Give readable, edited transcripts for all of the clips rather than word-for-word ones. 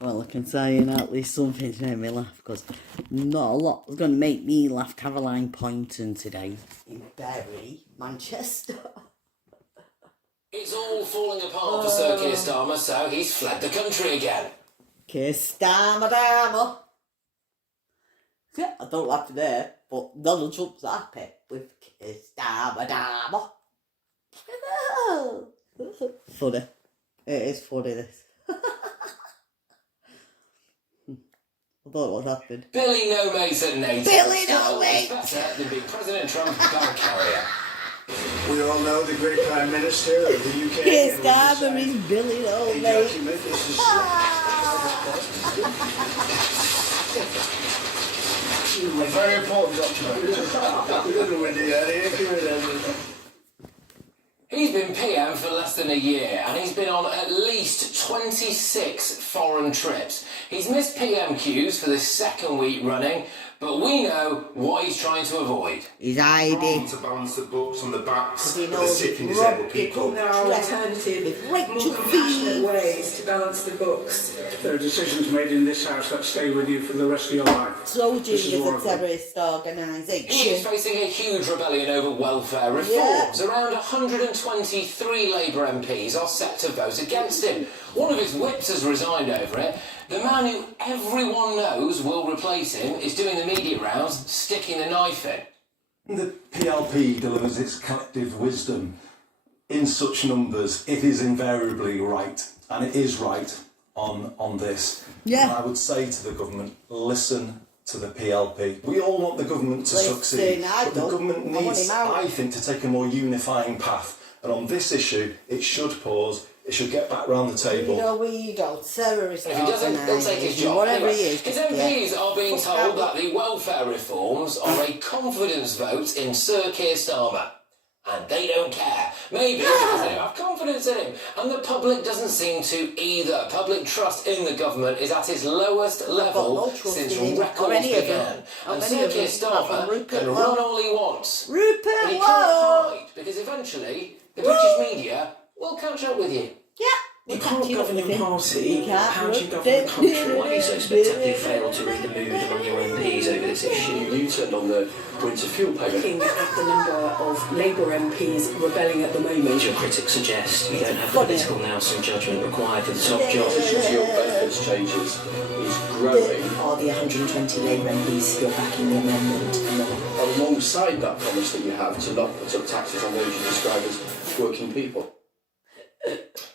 Well, I can tell you now at least something's made me laugh, because not a lot was going to make me laugh. Caroline Poynton today in Bury, Manchester. It's all falling apart for Sir Keir Starmer, so he's fled the country again. Keir Starmer. Yeah, I don't laugh today, but Donald Trump's happy with Keir Starmer. Funny. It is funny, this. I don't know what happened. Billy No Mason Nathan. Billy No Mason! Better than being President Trump's bag carrier. We all know the great Prime Minister of the UK. Keir Starmer is Billy No Mason. A very important document. He's been PM for less than a year, and he's been on at least 26 foreign trips. He's missed PM queues for the second week running, but we know what he's trying to avoid. He's hiding. To balance the books on the backs of the knows sick and it's disabled people. There are alternative, more compassionate ways to balance the books. There are decisions made in this house that stay with you for the rest of your life. Trojan is a terrorist organisation. He is facing a huge rebellion over welfare reforms. Around 123 Labour MPs are set to vote against him. One of his whips has resigned over it. The man who everyone knows will replace him is doing the media rounds, sticking the knife in. The PLP delivers its collective wisdom in such numbers. It is invariably right, and it is right on this. Yeah. And I would say to the government, listen to the PLP. We all want the government to succeed, but the government needs, I think, to take a more unifying path. And on this issue, it should pause. It should get back round the table. You know where you go, terrorist If he doesn't, he'll take his job. Whatever Anyway, he is. his MPs are being told that the welfare reforms are a confidence vote in Sir Keir Starmer. And they don't care. Maybe because they don't have confidence in him. And the public doesn't seem to either. Public trust in the government is at its lowest level since records began. And Sir Keir Starmer can run all he wants. But he can't hide, because eventually the British media will catch up with you. Yeah. You can't govern your party. How do you govern the country? Why you so spectacularly failed to read the mood among your MPs over this issue? You turned on the winter fuel payment. Looking at the number of Labour MPs rebelling at the moment. As your critics suggest, you don't have the political nous and judgment required for the top job. The fuel benefits changes is growing. Are the 120 Labour MPs still backing the amendment? Alongside that promise that you have to not put up taxes on those you describe as working people.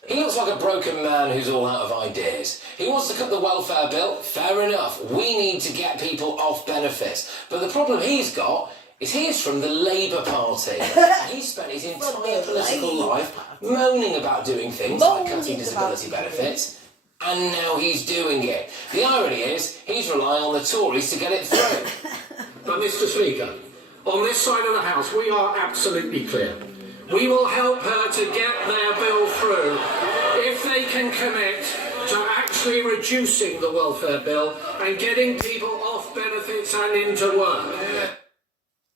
He looks like a broken man who's all out of ideas. He wants to cut the welfare bill. Fair enough. We need to get people off benefits. But the problem he's got is he's from the Labour Party. He's spent his entire political life moaning about doing things like cutting disability benefits. And now he's doing it. The irony is, he's relying on the Tories to get it through. But Mr. Speaker, on this side of the House, we are absolutely clear. We will help her to get their bill through if they can commit to actually reducing the welfare bill and getting people off benefits and into work.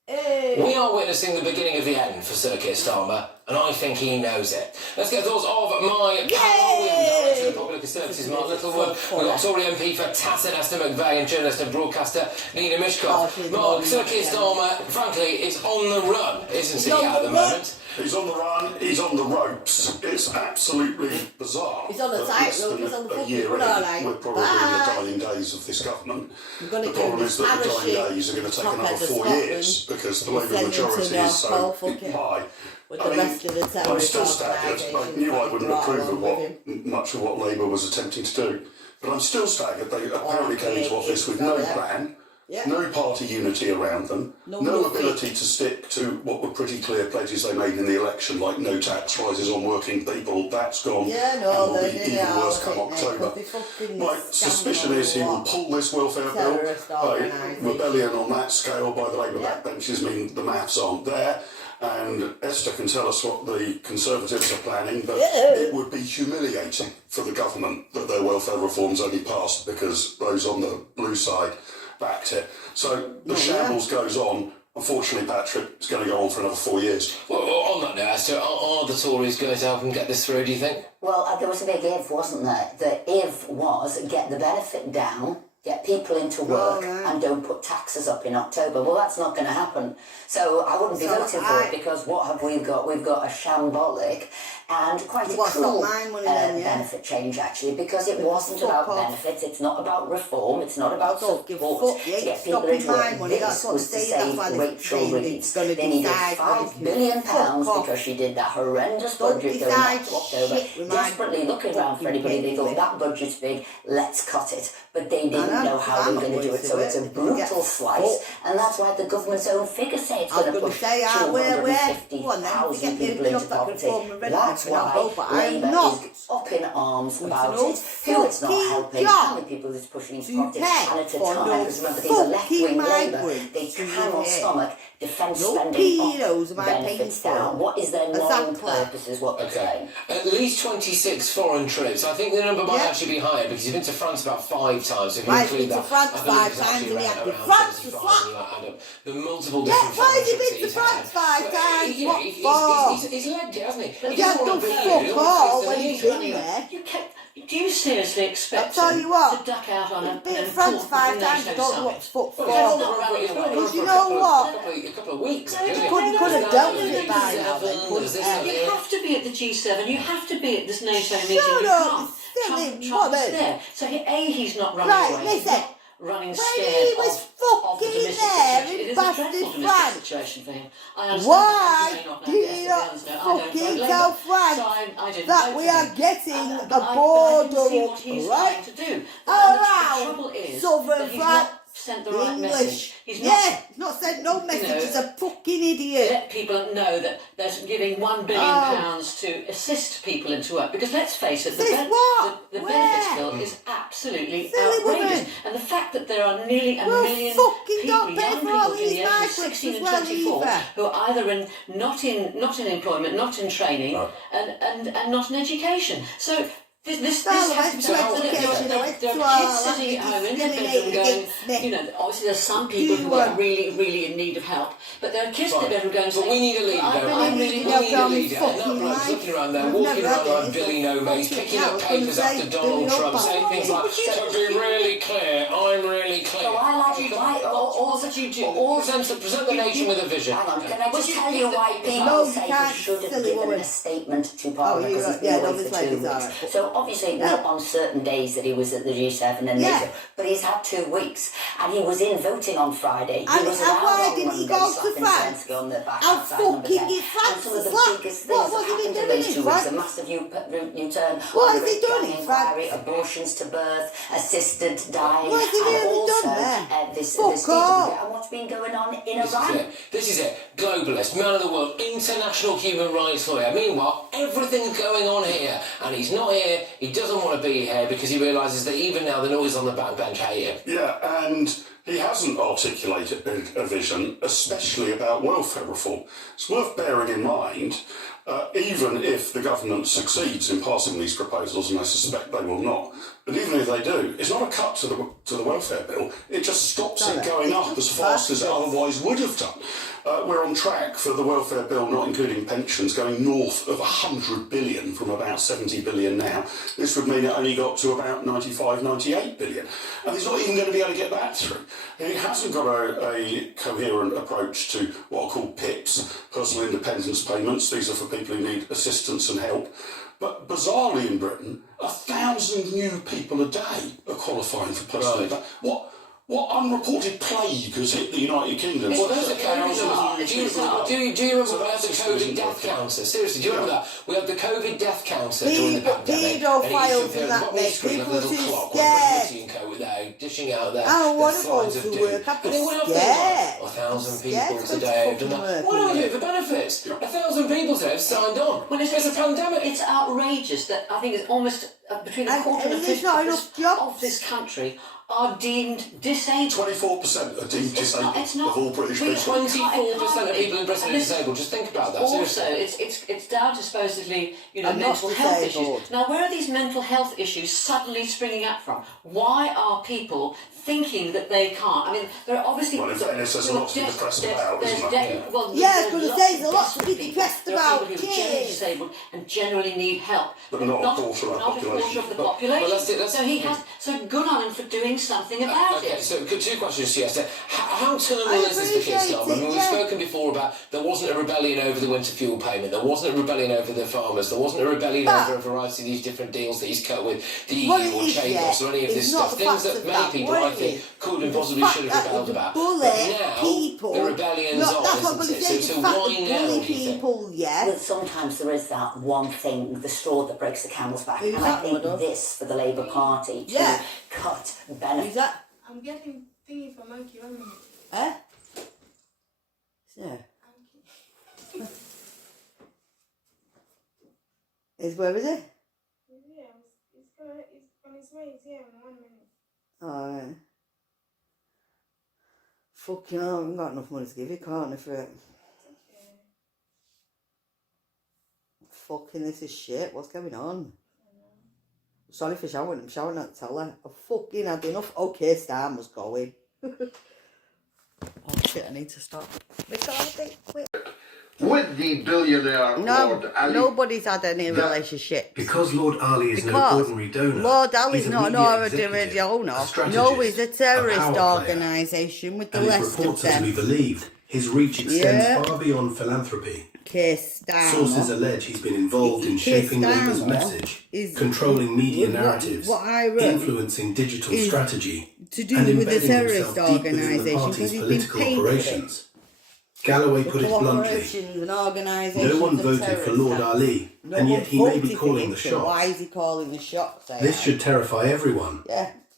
We are witnessing the beginning of the end for Sir Keir Starmer, and I think he knows it. Let's get thoughts of my panel. We have Director of Public Services Mark Littlewood. We've got Tory MP for Tatton, Esther McVeigh, and journalist and broadcaster Nina Mishkov. Mark, Sir Keir Starmer, frankly, is on the run, isn't he, at the moment? He's on the run, he's on the ropes. It's absolutely bizarre. He's on the tightrope, he's on the a year fucking in, we're probably in the dying days of this government. The problem is that the dying days are going to take another 4 years because the Labour majority is so high. I'm still staggered. I knew I wouldn't approve of much of what Labour was attempting to do. But I'm still staggered. They apparently came into office with no plan. Yeah. No party unity around them, no ability to stick to what were pretty clear pledges they made in the election, like no tax rises on working people. That's gone, and will be even worse come October. My suspicion is he will pull this welfare bill. Rebellion on that scale by the Labour backbenchers mean the maths aren't there. And Esther can tell us what the Conservatives are planning, but it would be humiliating for the government that their welfare reforms only passed because those on the blue side backed it. So the shambles goes on. Unfortunately, Patrick, it's going to go on for another 4 years. Well, on on that note, Esther, are the Tories going to help them get this through, do you think? Well, there was a big if, wasn't there? The if was get the benefit down, get people into work, and don't put taxes up in October. Well, that's not going to happen. So I wouldn't be voting for it, because what have we got? We've got a shambolic and quite a cruel benefit change, actually, because it wasn't about benefits, it's not about reform, it's not about support to get people into work. This was to save Rachel Reeves. They needed £5 billion because she did that horrendous budget going back to October. Desperately looking around for anybody, they thought that budget's big, let's cut it. But they didn't know how they were going to do it, so it's a brutal slice, and that's why the government's own figures say it's going to push 250,000 people into poverty. That's why Labour is up in arms about it, who it's not helping, how many people it's pushing into poverty, and at a time, because remember, these are left-wing Labour, they cannot stomach defence spending up, benefits down. What is their moral purpose is what they're saying. At least 26 foreign trips. I think the number might actually be higher, because you've been to France about 5 times. If you include that, France 5 times, and he had to France for the multiple different why has he been to France 5 times? What for? He's legged it, hasn't he? He hasn't done fuck all when he's been there. Do you seriously expect I'll tell you what, to duck out on he's been to France 5 times, I don't know what's fuck for. Because you know what? A couple of weeks. He could have dealt with it by now then, couldn't he? You have to be at the G7, you have to be at this NATO meeting. Shut up! Trump is there. So he's not running away. Right, listen. Running When scared he was of the fucking domestic there situation. in It is a bastard dreadful domestic France, situation for him. I understand why that you may not know do you this, not I don't fucking vote tell Labour. France So I didn't that vote we for are him. getting But a I can border see what up, he's right? trying to do. The Around trouble is southern that he's France. not sent the right English. message. He's not He's not sent no message. He's a fucking idiot. let people know that there's giving £1 billion to assist people into work. Because let's face it, the benefits bill is absolutely outrageous. And the fact that there are nearly a million people, young people in the ages of 16 and 24, who are either not in employment, not in training, and not in education. So this has to be there are kids sitting at home in their bedroom going, obviously there's some people who are really, really in need of help, but there are kids in their bedroom going, but we need a leader, don't we? We need a leader. And that bloke's looking around there, walking around like Billy No Mates, picking up papers after Donald Trump, saying things like, to be really clear, I'm really clear. So I like all that you do, present the nation with a vision. Hang on, can I just tell you why people say he should have given a statement to Parliament, because he's been away for 2 weeks. So obviously not on certain days that he was at the G7 and NATO, but he's had 2 weeks, and he was in voting on Friday. He was around why didn't he go to France? On the back How fucking is France? And some of the biggest things What that was he happened in doing those in 2 France? weeks, a massive U-turn, What on has the he Rick done Gang in inquiry, France? abortions to birth, assisted dying, What has he and really also done there? this Fuck off. and what's been going on in Iran. This is it. Globalist, man of the world, international human rights lawyer. Meanwhile, everything's going on here, and he's not here. He doesn't want to be here because he realises that even now the noise on the backbench hate him. Yeah, and he hasn't articulated a vision, especially about welfare reform. It's worth bearing in mind, even if the government succeeds in passing these proposals, and I suspect they will not, but even if they do, it's not a cut to the welfare bill. It just stops it going up as fast as it otherwise would have done. We're on track for the welfare bill, not including pensions, going north of 100 billion from about 70 billion now. This would mean it only got to about 95, 98 billion. And he's not even going to be able to get that through. He hasn't got a coherent approach to what are called PIPs, personal independence payments. These are for people who need assistance and help. But bizarrely in Britain, 1,000 new people a day are qualifying for personal independence. What unreported plague has hit the United Kingdom? Well, those are do you remember we had the COVID death counter? Seriously, do you remember that? We had the COVID death counter during the pandemic. Pedophiles and that, mate. People are too scared. Dishing out there. I don't want to go to work. I'm scared. 1,000 people today have done that. Why don't we do it for benefits? 1,000 people today have signed on. Well, it's a pandemic. It's outrageous that I think it's almost between a quarter and 50% of this country are deemed disabled. 24% are deemed disabled of all British people. 24% of people in Britain are disabled. Just think about that. Also, it's down to supposedly, mental health issues. Now, where are these mental health issues suddenly springing up from? Why are people thinking that they can't? I mean, there are obviously... Well, in fairness, there's a lot to be depressed about, isn't there? Well, I was going to say, there's a lot to be depressed about. There are people who are generally disabled and generally need help. But not a quarter of the population. Of the population. So good on him for doing something about it. Okay, so two questions to you, Esther. How terminal is this for Keir Starmer? I mean, we've spoken before about there wasn't a rebellion over the winter fuel payment, there wasn't a rebellion over the farmers, there wasn't a rebellion over a variety of these different deals that he's cut with the EU or Chambers or any of this stuff. Things that many people, I think, could and possibly should have rebelled about. But now, the rebellion's on, isn't it? So why now, do you think? Well, sometimes there is that one thing, the straw that breaks the camel's back, and I think this for the Labour Party to cut benefits. I'm getting thingy for Monkey, 1 minute. Eh? Yeah. Where is it? Yeah, it's on its way. It's here in 1 minute. Oh, right. Fucking hell, I haven't got enough money to give you, can't I, for it? Okay. Fucking, this is shit. What's going on? Sorry for shouting. I'm shouting at the teller. I fucking had enough. Okay, Starmer's going. Oh shit, I need to stop. Recording, quick. With the billionaire Lord Ali... nobody's had any relationship. Because Lord Ali is no ordinary donor. Lord Ali's not an ordinary donor. No, he's a terrorist organisation with the rest of them. To be believed, his reach extends far beyond philanthropy. Sources allege he's been involved in shaping Labour's message, controlling media narratives, influencing digital strategy, and embedding himself deep within the party's political operations. Galloway put it bluntly, no one voted for Lord Ali, and yet he may be calling the shots. Why is he calling the shots? This should terrify everyone.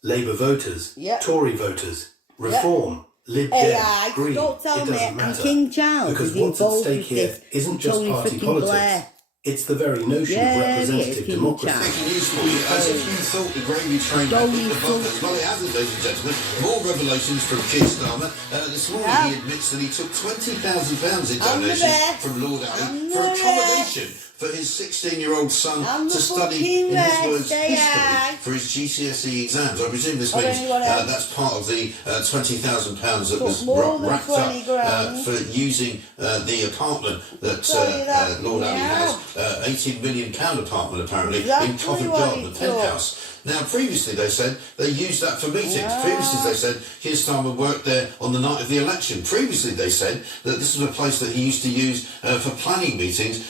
Labour voters, Tory voters, Reform, Lib Dem, Green, it doesn't matter. King Charles because what's at stake here isn't just party politics. It's the very notion of representative democracy. As if you thought the gravy train had hit the bumpers. Well, it hasn't, ladies and gentlemen. More revelations from Keir Starmer. This morning he admits that he took £20,000 in donations from Lord Ali for accommodation for his 16-year-old son to study, in his words, history for his GCSE exams. I presume this means that's part of the £20,000 that was racked up for using the apartment that Lord Ali has, £18 million apartment apparently, in Covent Garden, the penthouse. Now, previously they said they used that for meetings. Previously they said Keir Starmer worked there on the night of the election. Previously they said that this was a place that he used to use for planning meetings.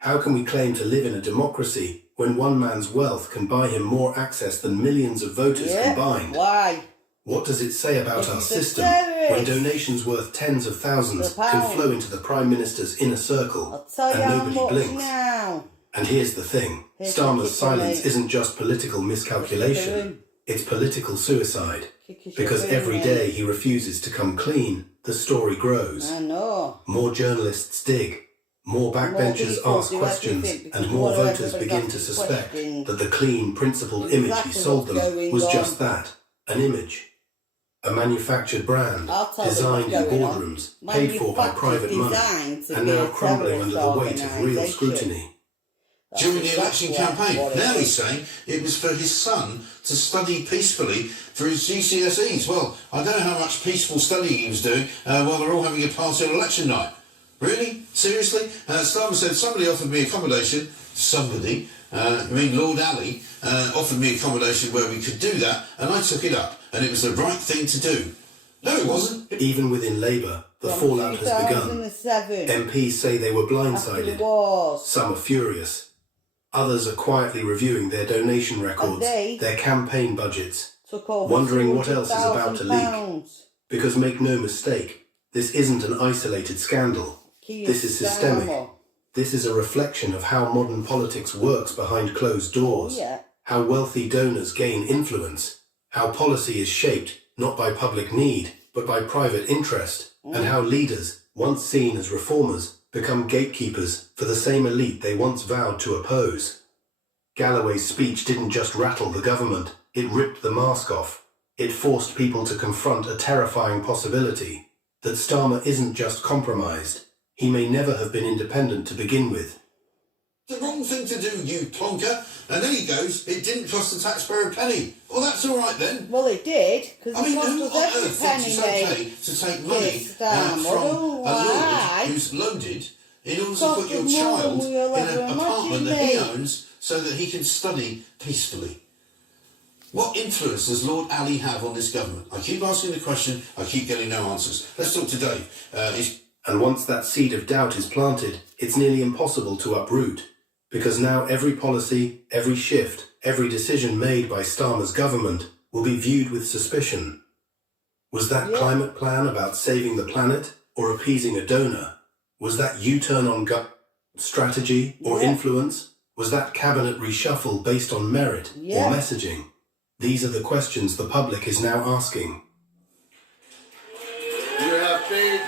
How can we claim to live in a democracy when one man's wealth can buy him more access than millions of voters combined? Why? What does it say about our system when donations worth tens of thousands can flow into the Prime Minister's inner circle and nobody blinks? And here's the thing, Starmer's silence isn't just political miscalculation, it's political suicide. Because every day he refuses to come clean, the story grows. I know. More journalists dig. More backbenchers ask questions, and more voters begin to suspect that the clean, principled image he sold them was just that, an image. A manufactured brand, designed in boardrooms, paid for by private money, and now crumbling under the weight of real scrutiny. During the election campaign. Now he's saying it was for his son to study peacefully for his GCSEs. Well, I don't know how much peaceful studying he was doing while they're all having a party on election night. Really? Seriously? Starmer said somebody offered me accommodation. Somebody, Lord Ali, offered me accommodation where we could do that, and I took it up, and it was the right thing to do. No, it wasn't. Even within Labour, the fallout has begun. MPs say they were blindsided. Some are furious. Others are quietly reviewing their donation records, their campaign budgets, wondering what else is about to leak. Because make no mistake, this isn't an isolated scandal. This is systemic. This is a reflection of how modern politics works behind closed doors, how wealthy donors gain influence, how policy is shaped not by public need, but by private interest, and how leaders, once seen as reformers, become gatekeepers for the same elite they once vowed to oppose. Galloway's speech didn't just rattle the government, it ripped the mask off. It forced people to confront a terrifying possibility, that Starmer isn't just compromised. He may never have been independent to begin with. The wrong thing to do, you plonker. And then he goes, it didn't cost the taxpayer a penny. Well, that's all right then. Well, it did, because I mean, cost who us on every earth penny, thinks it's okay to take money from a lord who's loaded in order to put your child in an apartment that he owns so that he can study peacefully? What influence does Lord Ali have on this government? I keep asking the question, I keep getting no answers. Let's talk to Dave. And once that seed of doubt is planted, it's nearly impossible to uproot. Because now every policy, every shift, every decision made by Starmer's government will be viewed with suspicion. Was that climate plan about saving the planet or appeasing a donor? Was that U-turn on gut strategy or influence? Was that cabinet reshuffle based on merit or messaging? These are the questions the public is now asking. You have paid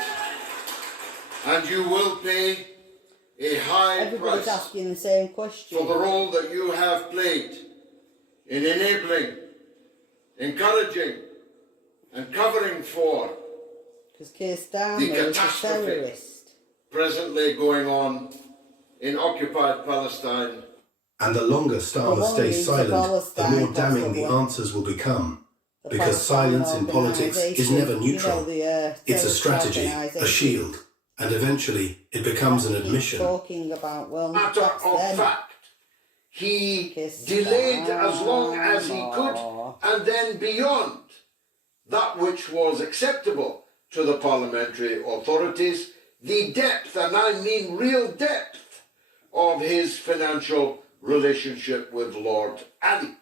and you will pay a high Everybody's price asking the same question. for the role that you have played in enabling, encouraging and covering for because Keir Starmer the is a catastrophe terrorist presently going on in occupied Palestine. And the longer Starmer stays silent, the more damning the answers will become. Because silence in politics is never neutral. It's a strategy, a shield, and eventually it becomes an admission. Talking about, well, Matter of fact, he delayed as long as he could, and then beyond that which was acceptable to the parliamentary authorities, the depth, and I mean real depth, of his financial relationship with Lord Ali.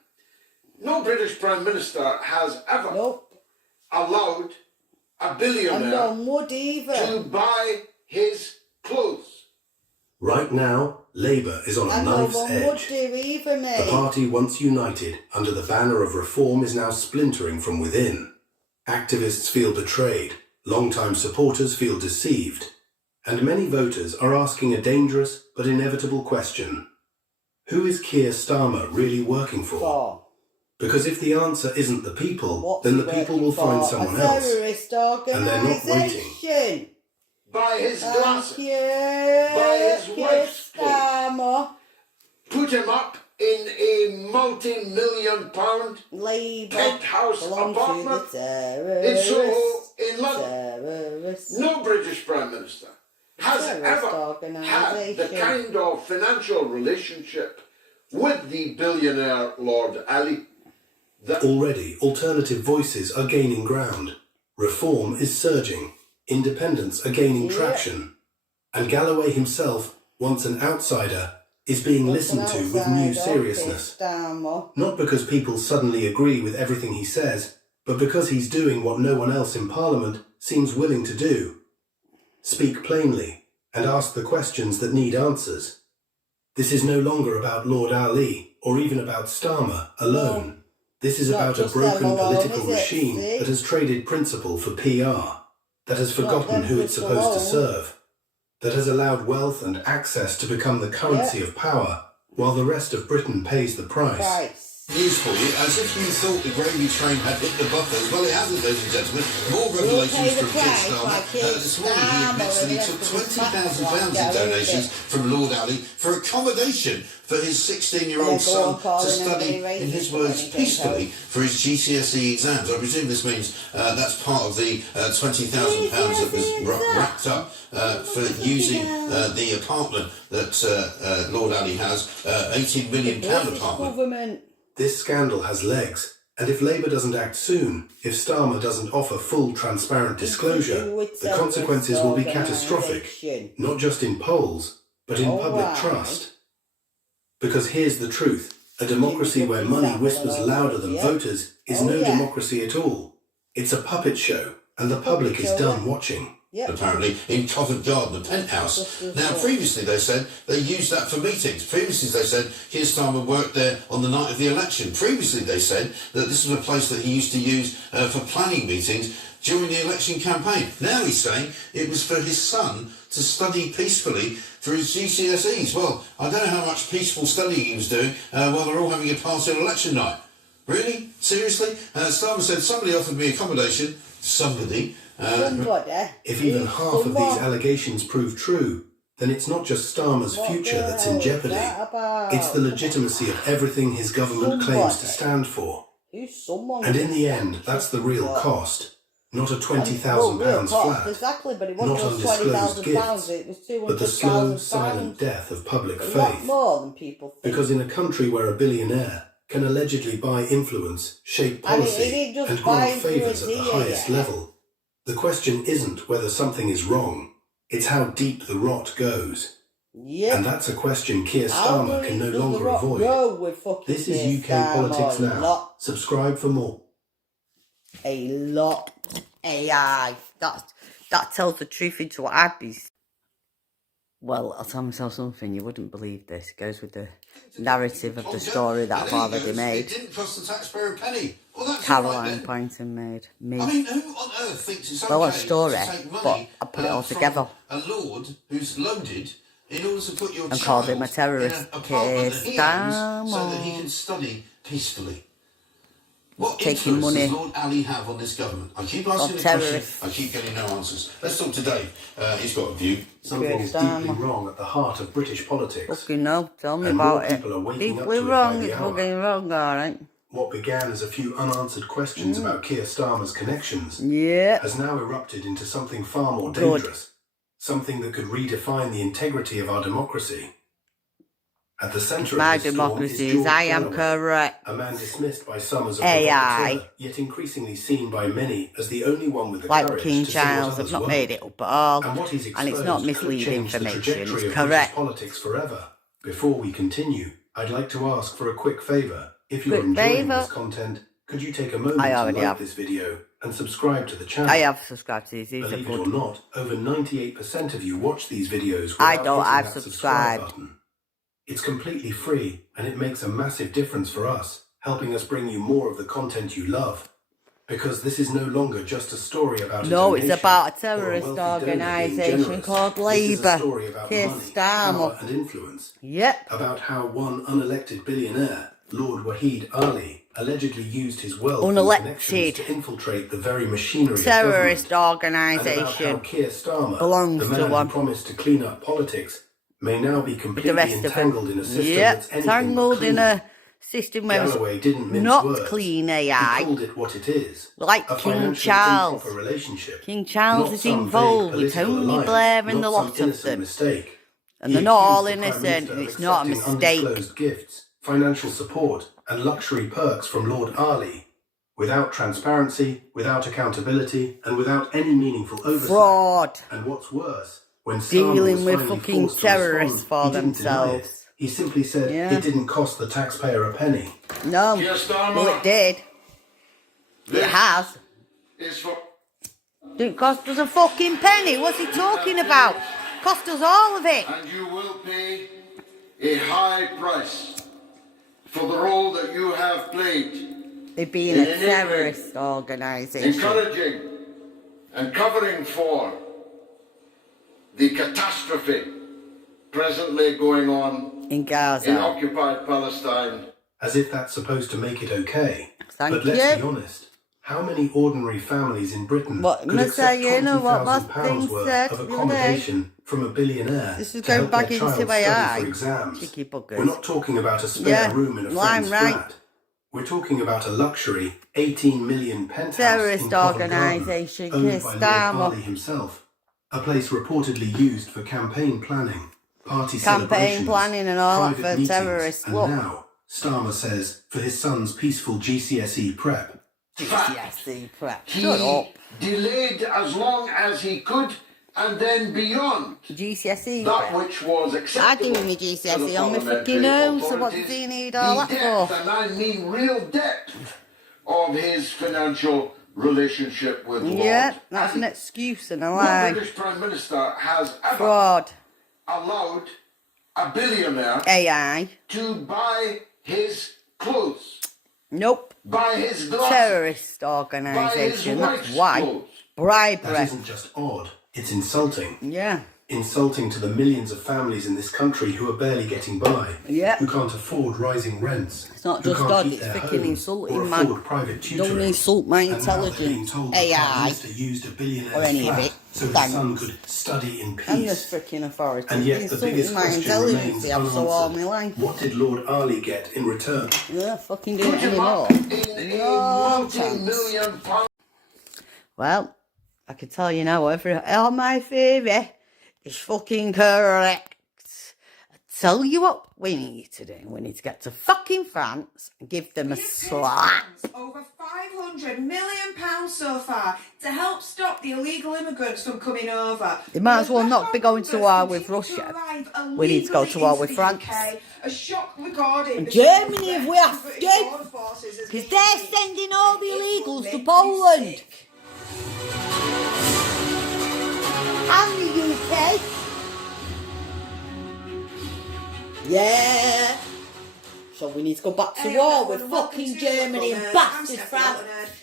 No British Prime Minister has ever allowed a billionaire to buy his clothes. Right now, Labour is on a knife's edge. The party once united under the banner of reform is now splintering from within. Activists feel betrayed, long-time supporters feel deceived, and many voters are asking a dangerous but inevitable question. Who is Keir Starmer really working for? Because if the answer isn't the people, then the people will find someone else. And they're not waiting. By his glasses, by his wife's clothes, put him up in a multi-million-pound penthouse apartment in Soho, in London. No British Prime Minister has ever had the kind of financial relationship with the billionaire Lord Ali. Already, alternative voices are gaining ground. Reform is surging. Independents are gaining traction. And Galloway himself, once an outsider, is being listened to with new seriousness. Not because people suddenly agree with everything he says, but because he's doing what no one else in Parliament seems willing to do. Speak plainly and ask the questions that need answers. This is no longer about Lord Ali or even about Starmer alone. This is about a broken political machine that has traded principle for PR, that has forgotten who it's supposed to serve, that has allowed wealth and access to become the currency of power, while the rest of Britain pays the price. News for you, as if you thought the gravy train had hit the buffers. Well, it hasn't, ladies and gentlemen. More revelations from Keir Starmer. This morning he admits that he took £20,000 in donations from Lord Ali for accommodation for his 16-year-old son to study, in his words, peacefully for his GCSE exams. I presume this means that's part of the £20,000 that was wrapped up for using the apartment that Lord Ali has, £18 million apartment. This scandal has legs, and if Labour doesn't act soon, if Starmer doesn't offer full, transparent disclosure, the consequences will be catastrophic, not just in polls, but in public trust. Because here's the truth, a democracy where money whispers louder than voters is no democracy at all. It's a puppet show, and the public is done watching. apparently, in Covent Garden, a penthouse. Now, previously they said they used that for meetings. Previously they said Keir Starmer worked there on the night of the election. Previously they said that this was a place that he used to use for planning meetings during the election campaign. Now he's saying it was for his son to study peacefully for his GCSEs. Well, I don't know how much peaceful studying he was doing while they're all having a party on election night. Really? Seriously? Starmer said somebody offered me accommodation. Somebody. If even half of these allegations prove true, then it's not just Starmer's future that's in jeopardy. It's the legitimacy of everything his government claims to stand for. And in the end, that's the real cost. Not a £20,000 flat, exactly, but it not wasn't just undisclosed gifts, it was but the slow, £200,000. silent death of public A lot faith. more than people think. Because in a country where a billionaire can allegedly buy influence, shape policy, and grant favours at the highest level, the question isn't whether something is wrong, it's how deep the rot goes. And that's a question Keir Starmer can no longer avoid. This is UK Politics Now. Subscribe for more. A lot. AI. That tells the truth into what I'd be. Well, I'll tell myself something. You wouldn't believe this. It goes with the narrative of the story that I've already made. It didn't cost the taxpayer a penny. Well, that's Caroline Poynton made. Me. I mean, who on earth thinks it's okay Well, a story, to take money but I put it all together. from a lord who's loaded in order to put your And child called him a terrorist. in an apartment that he owns so that he can study peacefully? What Taking influence money does Lord Ali have on this government? I keep asking the question, I keep getting no answers. Let's talk to Dave. He's got a view. Something's deeply wrong at the heart of British politics. Fucking no, tell me And about more it. people are waking up We're to it wrong, by the it's hour. fucking wrong, alright. What began as a few unanswered questions about Keir Starmer's connections has now erupted into something far more dangerous. Something that could redefine the integrity of our democracy. At the centre My of this storm democracy is is George I am Galloway, correct. a man dismissed by some as a AI. provocateur, yet increasingly seen by many as the only one with the Like courage King to say what Charles, others I've not won't. made it up at all. And what he's And it's not exposed could misleading change the information, trajectory it's of British correct. politics forever. Before we continue, I'd like to ask for a quick favour. If you're Quick enjoying favour? this content, could you take a moment I to already like have. this video and subscribe to the channel? I have subscribed to these, these are Believe it or good. not, over 98% of you watch these videos without I don't, hitting I've that subscribe subscribed. button. It's completely free, and it makes a massive difference for us, helping us bring you more of the content you love. Because this is no longer just a story about a No, it's donation about a or terrorist wealthy donor being organisation generous. called This is a Labour. story about Keir money, Starmer. power and influence. Yep. About how one unelected billionaire, Lord Wahid Ali, allegedly used his wealth and connections Unelected. to infiltrate the very machinery Terrorist of government. And about how organisation. Keir Starmer, Belongs the to man who one. promised to clean up politics, may now be The completely rest of entangled them. in a system Yep. that's anything but Tangled clean. in a system where Galloway it's didn't mince not words. clean He AI. called it what it is. Like a King financially Charles. improper relationship. King Charles Not is some vague involved with political Tony alliance, Blair and not the some lot of innocent them. mistake. And He they're not all accused the Prime innocent, Minister and of it's not a accepting mistake. undisclosed gifts, financial support, and luxury perks from Lord Ali, without transparency, without accountability, and without any meaningful oversight. Fraud. And what's worse, when Starmer Dealing was with finally fucking forced to terrorists respond, for he didn't deny it. themselves. He simply said Yeah. it didn't cost the taxpayer a penny. No. Keir Starmer. Well, it did. It has. Is for Didn't cost us a fucking penny. What's he talking about? Cost us all of it. and you will pay a high price for the role that you have played It being in a terrorist organisation. encouraging and covering for the catastrophe presently going on In Gaza. in occupied Palestine. As if that's supposed to make it okay. Thank but let's be you. honest. How many ordinary families in Britain What could must I, accept you know what my £20,000 thing worth said of the other day? accommodation from a billionaire This is to going help back their into child AI. study for exams? Cheeky buggers. We're not talking about a spare Yeah, room in a line friend's right. flat. We're talking about a luxury 18 million penthouse Terrorist in Covent Garden, organisation, owned Keir by Lord Starmer. Ali himself. A place reportedly used for campaign planning, party Campaign celebrations, planning and all that private for meetings, terrorists. and Look. now, Starmer says, for his son's peaceful GCSE prep. GCSE prep. He Shut up. delayed as long as he could and then beyond GCSE that prep. which was I acceptable. do my to the GCSE on my parliamentary fucking own, so what authorities. does he need all The that depth, for? and I mean real depth, of his financial relationship with Lord. Yeah, that's an excuse and a No lie. British Prime Minister has ever Fraud. allowed a billionaire AI. to buy his clothes, Nope. buy his glasses, Terrorist buy organisation. his That's wife's why. clothes. Bribery. That isn't just odd, it's insulting. Yeah. Insulting to the millions of families in this country who are barely getting by, Yeah. who can't afford rising rents, It's not who just can't odd, keep it's their freaking homes insulting, or man. afford private tutoring. Don't insult my And now they're being intelligence. told the Prime AI. Minister used a billionaire's Or any of flat it. so his Thanks. son could study in And this peace. freaking authority. And yet the biggest my question intelligence remains they have so all my unanswered. life. What did Lord Ali get in return? Yeah, fucking do it Put him anymore. up in a multi-million pound. Well, I can tell you now, all my theory is fucking correct. I tell you what we need to do. We need to get to fucking France and give them a slap. Over £500 million so far to help stop the illegal immigrants from coming over. They might as well not be going to war with Russia. We need to go to war with France. A shock regarding And Germany if we have to. Because they're sending all the illegals to Poland. And the UK. Yeah. So we need to go back to war with fucking Germany and bastard France.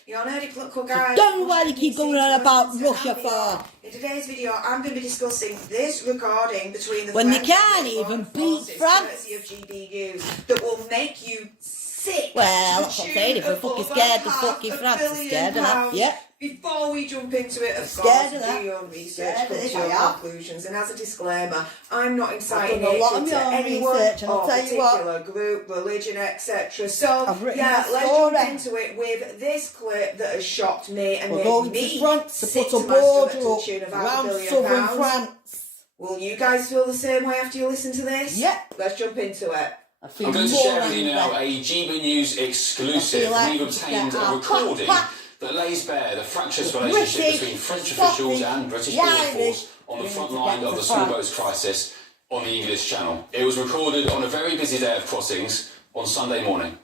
You're nerdy political So guys. don't know why they keep going on about Russia for. In today's video, I'm going to be discussing this regarding between the When they French can't and even Foreign beat Forces, France. courtesy of GB News, that will make you sick. Well, that's what I'm saying. If we're fucking scared, the fucking France are scared of that. Yep. Before we jump into it, of Scared course, of that. do your research, Scared come of to it, your I am. conclusions. And as a disclaimer, I'm not inciting done a lot of hatred to my own anyone research, and I'll or tell you what. particular group, religion, etc. So, I've written yeah, my let's story. jump into it with this clip that has shocked me and We're made going me to France to sick put a to my stomach border to the up tune of around £500 southern million. France. Will you guys feel the same way after you listen to this? Yep. Let's jump into it. I feel I'm going to more share with you now angry. a GB News exclusive. I feel like We've we should obtained get a our recording quack, that lays bare the fractious The relationship British, between French Scottish, officials and British the border Irish force on the need front to line get of to the small France. boats crisis on the English Channel. It was recorded on a very busy day of crossings on Sunday morning.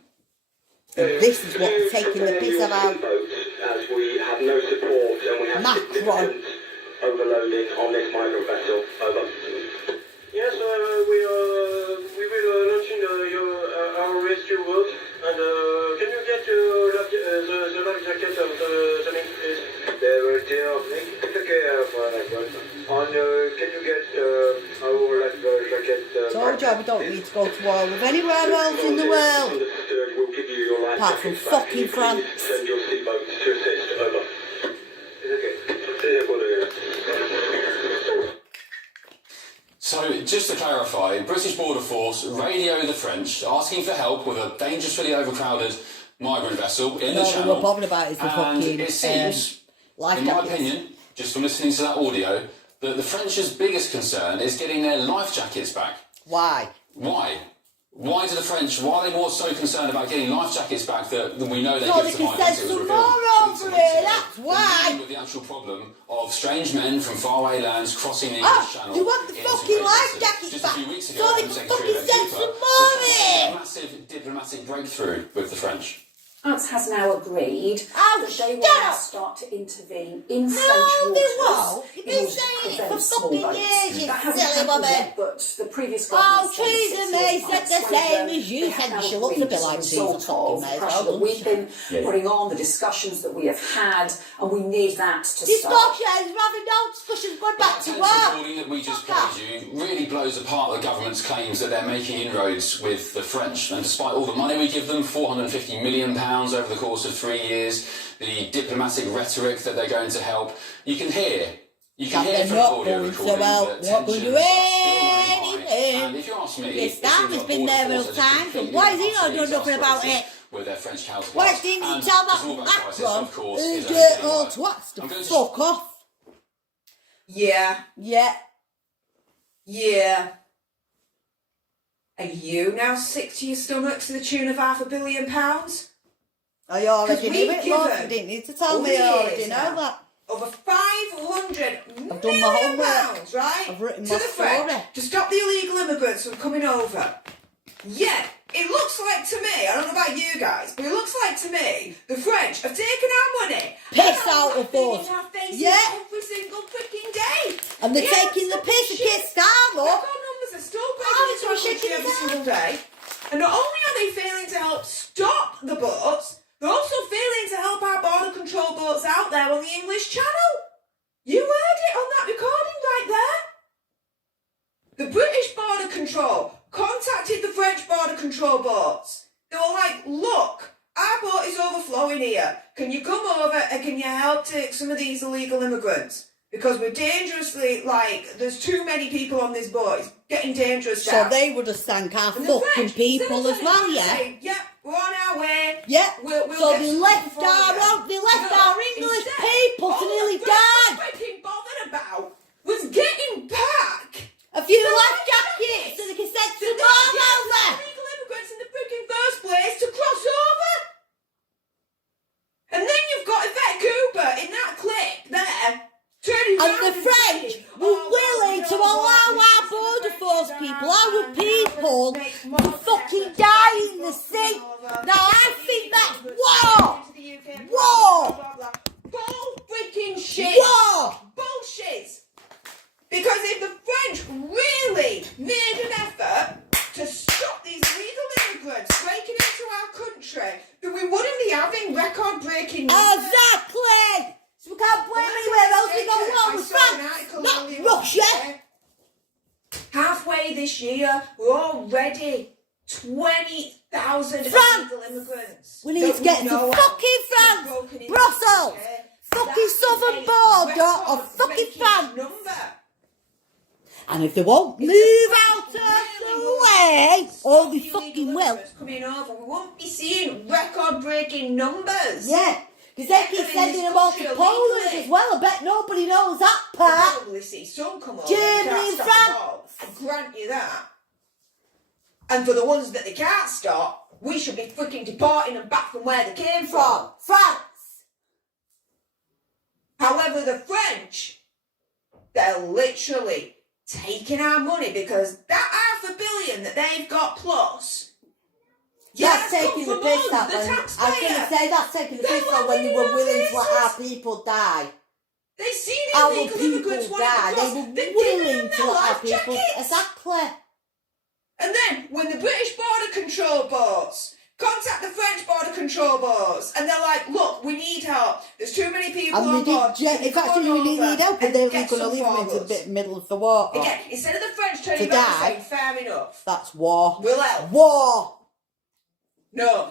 And this is what we're taking the piss about. As we have no support and we have Macron. significant overloading on this migrant vessel. Over. Yes, we will launch in our rescue boat. And can you get the life jacket of the mate, please? It's okay for that one. And can you get our life jacket? Told you we don't need to go to war with anywhere else in the world. Understood. We'll give you your life Apart from jackets back. fucking France. Send your seaboats to assist. Over. It's okay. So, just to clarify, British Border Force radio the French asking for help with a dangerously overcrowded migrant vessel in the All Channel. we're bothered about is the And fucking it seems, life in my jackets. opinion, just from listening to that audio, that the French's biggest concern is getting their life jackets back. Why? Why? Why do the French, why are they more so concerned about getting life jackets back than we know they So give they to can migrants? send It was some revealed more weeks over and weeks here, ago. that's Than why. dealing with the actual problem of strange men from faraway lands crossing the English Channel. They want the into fucking Great life Britain. jackets Just back. a few weeks ago, So they Home can Secretary fucking send Cooper some was more a in. massive diplomatic breakthrough with the French. France has now agreed Oh, that they will shut now up. start to intervene in French No, they waters won't. You've in been order to saying it for prevent small fucking boats. years, you That hasn't silly happened woman. yet, but the previous Oh, government said Theresa 6 May years said might the sway same them. as you They said. have She now looks a agreed bit as like result Theresa fucking of May, pressure so that we've been Yeah. putting on, the discussions that we have had, and we need that to start. Discussions, we're having no discussions, going back to That work. recording that we just Fuck played you really blows apart the government's claims that they're making inroads with the French. And despite all the money we give them, £450 million over the course of 3 years, the diplomatic rhetoric that they're going to help, you can hear That they're from not audio going so recording well, that not going to do tensions are still running high. anything. And if you ask me, Yes, it Sam seems has like been Border there Force all are just times, so completely why is he not utterly doing nothing about exasperated it? with their French counterparts. Why didn't he And tell the that small boat crisis, Macron of course, who is did only all getting twats to I'm going to- fuck off? Yeah. Yeah. Yeah. Are you now sick to your stomach to the tune of £500 million? I already Because knew we've it, love. given You didn't need to tell over me, I the already years know now that. Over £500 I've done my million homework. pounds, right? I've written to my the French story. to stop the illegal immigrants from coming over. Yeah, it looks like to me, I don't know about you guys, but it looks like to me the French have taken our money Pissed out of us. Yeah. Every single freaking day. And they're taking the piss of Keir Starmer. Record numbers are still breaking into our country every single day. And not only are they failing to help stop the boats, they're also failing to help our border control boats out there on the English Channel. You heard it on that recording right there. The British border control contacted the French border control boats. They were like, look, our boat is overflowing here. Can you come over and can you help take some of these illegal immigrants? Because we're dangerously, there's too many people on this boat. It's getting dangerous now. So they would have sank our fucking people as well, yeah? Saying, yep, we're on our way. Yeah. We'll so get they left our English people to nearly die. All they were freaking bothered about was getting back a few life jackets so they can send some more over. Illegal immigrants in the freaking first place to cross over. And then you've got Yvette Cooper in that clip there. And the French were willing to allow our border force people, our people, to fucking die in the sea. Now I think that's war! War! Bull freaking shit! War! Bullshit! Because if the French really made an effort to stop these illegal immigrants breaking into our country, then we wouldn't be having record-breaking numbers. Exactly! So we can't blame anywhere else. We got war with France, not Russia. Halfway this year, we're already 20,000 illegal immigrants. We need to get to fucking France, Brussels, fucking southern border of fucking France. And if they won't move out of the way, or they fucking will. Coming over, we won't be seeing record-breaking numbers. Yeah. Because they keep sending them all to Poland as well. I bet nobody knows that part. We'll probably see some come over. Germany and France. I grant you that. And for the ones that they can't stop, we should be freaking deporting them back from where they came from. France. However, the French, they're literally taking our money because that $500 million that they've got plus. That's taking the piss out. I was going to say that's taking the piss out when they were willing to let our people die. They see the illegal immigrants die. They were willing to let our people. Exactly. And then when the British border control boats contact the French border control boats, and they're like, "Look, we need help. There's too many people on board." If actually we need help, and they're going to leave them into the middle of the water. Again, instead of the French turning back and saying, "Fair enough," that's war. We'll help. War. No,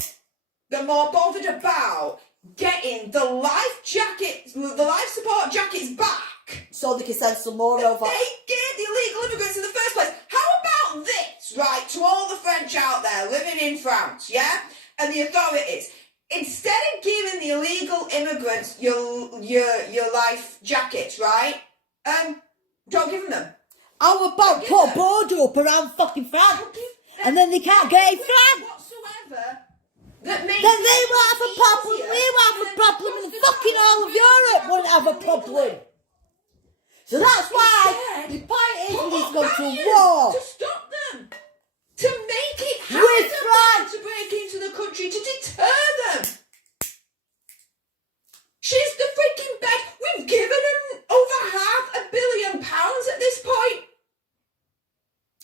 they're more bothered about getting the life jackets, the life support jackets back, so they can send some more over. They gave the illegal immigrants in the first place. How about this, right? To all the French out there living in France, yeah, and the authorities, instead of giving the illegal immigrants your life jackets, right? Don't give them. How about put a border up around fucking France, and then they can't get in France? That makes then they won't have a problem, we won't have a problem, and fucking all of Europe won't have a problem. So that's why the point is we need to go to war. To stop them. To make it harder for them to break into the country, to deter them. She's the freaking bed. We've given them over £500 million at this point.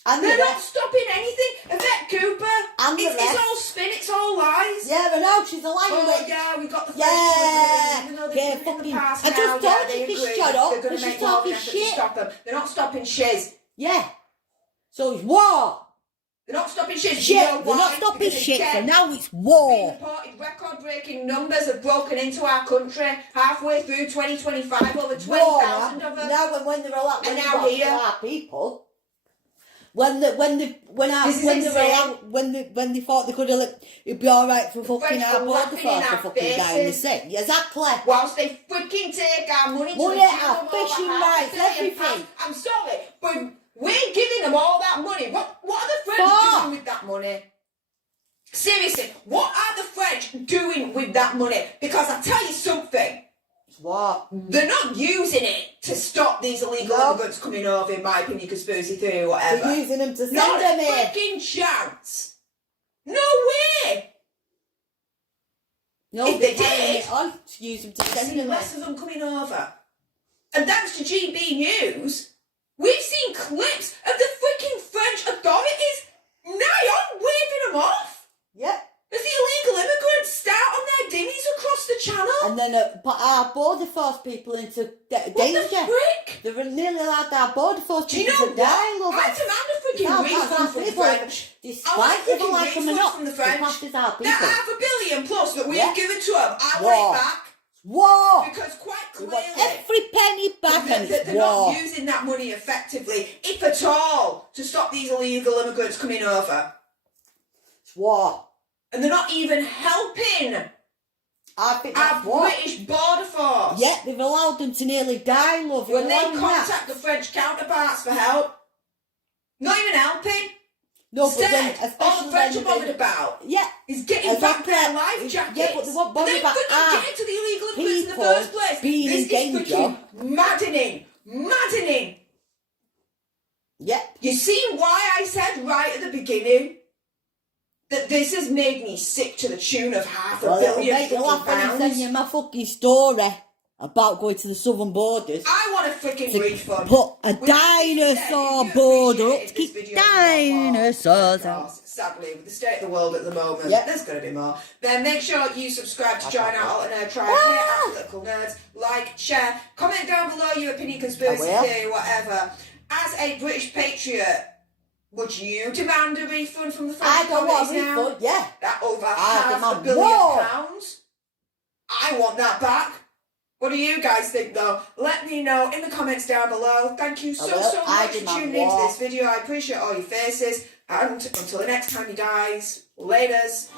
And they're not stopping anything. Yvette Cooper, and it's all spin, it's all lies. Yeah, I know, she's a lying witch. Yeah, we got the French fucking. I just told you to shut up, but she's talking shit. Stop them. They're not stopping shiz. Yeah. So it's war. They're not stopping shit. They're not stopping shit, so now it's war. Reported record-breaking numbers have broken into our country halfway through 2025, over 20,000 of them. Now when they're allowed, and now here, our people. When they thought they could have, it'd be all right for fucking our border force to fucking die in the sea. Exactly. Whilst they freaking take our money to our fishing rights, everything. I'm sorry, but we're giving them all that money. What are the French doing with that money? Seriously, what are the French doing with that money? Because I tell you something. What? They're not using it to stop these illegal immigrants coming over, in my opinion, conspiracy theory, whatever. They're using them to send not them a in. freaking chance. No way. No, if they did, I'll use them to send see them. less of them coming over. And thanks to GB News, we've seen clips of the freaking French authorities nigh on waving them off. Yeah. As the illegal immigrants start on their dinghies across the channel. And then our border force people into danger. What the frick? They're nearly allowed our border force Do you people know to die, love. I demand a freaking refund from the French. Despite people like them or not, from the French. passes our people. That $500 million plus that we've given to them, I War. want it back. War! Because quite We clearly, want every penny back and they're it's war. not using that money effectively, if at all, to stop these illegal immigrants coming over. It's war. And they're not even helping I think our that's war. British border force. Yeah, they've allowed them to nearly die, love. When they Allowing that. contact the French counterparts for help, not even helping. No, but then, Instead, especially all the French when are bothered about is getting back their life Yeah, jackets. but they won't bother and about then freaking our getting to the illegal immigrants in the people first place. being This in danger. is freaking maddening. Maddening. Yeah. You see why I said right at the beginning that this has made me sick to the tune of £500 it'll million make you laugh when I pounds. send you my fucking story about going to the southern borders. I want a freaking refund. Put a dinosaur border up to keep dinosaurs out. Sadly, with the state of the world at the moment, Yep. there's going to be more. Then make sure you subscribe to join our Alter Nerd Tribe here at Political Nerds. Like, share, comment down below your opinion, conspiracy theory, whatever. As a British patriot, would you demand a refund from the French I don't want a authorities now? refund, yeah. That over I £500 demand million more. pounds? I want that back. What do you guys think though? Let me know in the comments down below. Thank you so much for tuning into this video. I appreciate all your faces. And until the next time he dies, laters.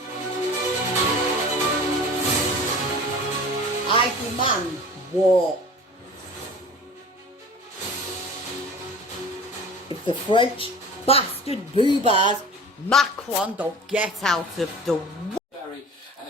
I demand war. If the French bastard boobas Macron don't get out of the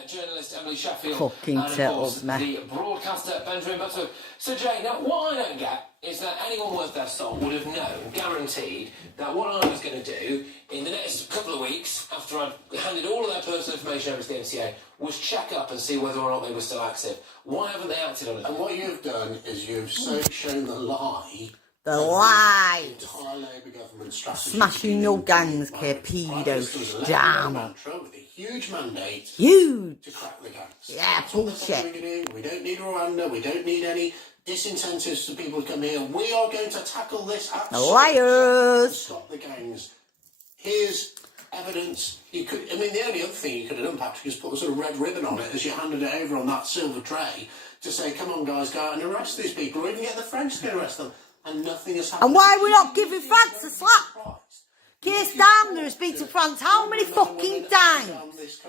Journalist Emily Sheffield fucking and of course settled, man. the broadcaster Benjamin Butler. So Jay, now what I don't get is that anyone worth their salt would have known, guaranteed, that what I was going to do in the next couple of weeks after I'd handed all of their personal information over to the MCA was check up and see whether or not they were still active. Why haven't they acted on it? And what you've done is you've shown the lie. The lie. Entire Labour government strategy. Smashing your gangs, pedos, damn. With a huge mandate. Huge. To crack the gangs. Yeah, bullshit. We don't need Rwanda. We don't need any disincentives for people to come here. We are going to tackle this absolutely. Liars. Stop the gangs. Here's evidence. You could. I mean, the only other thing you could have done, Patrick, is put a sort of red ribbon on it as you handed it over on that silver tray to say, "Come on, guys, go out and arrest these people, or even get the French to arrest them." And nothing has happened. And why are we not giving France a slap? Keir Starmer has been to France how many fucking times?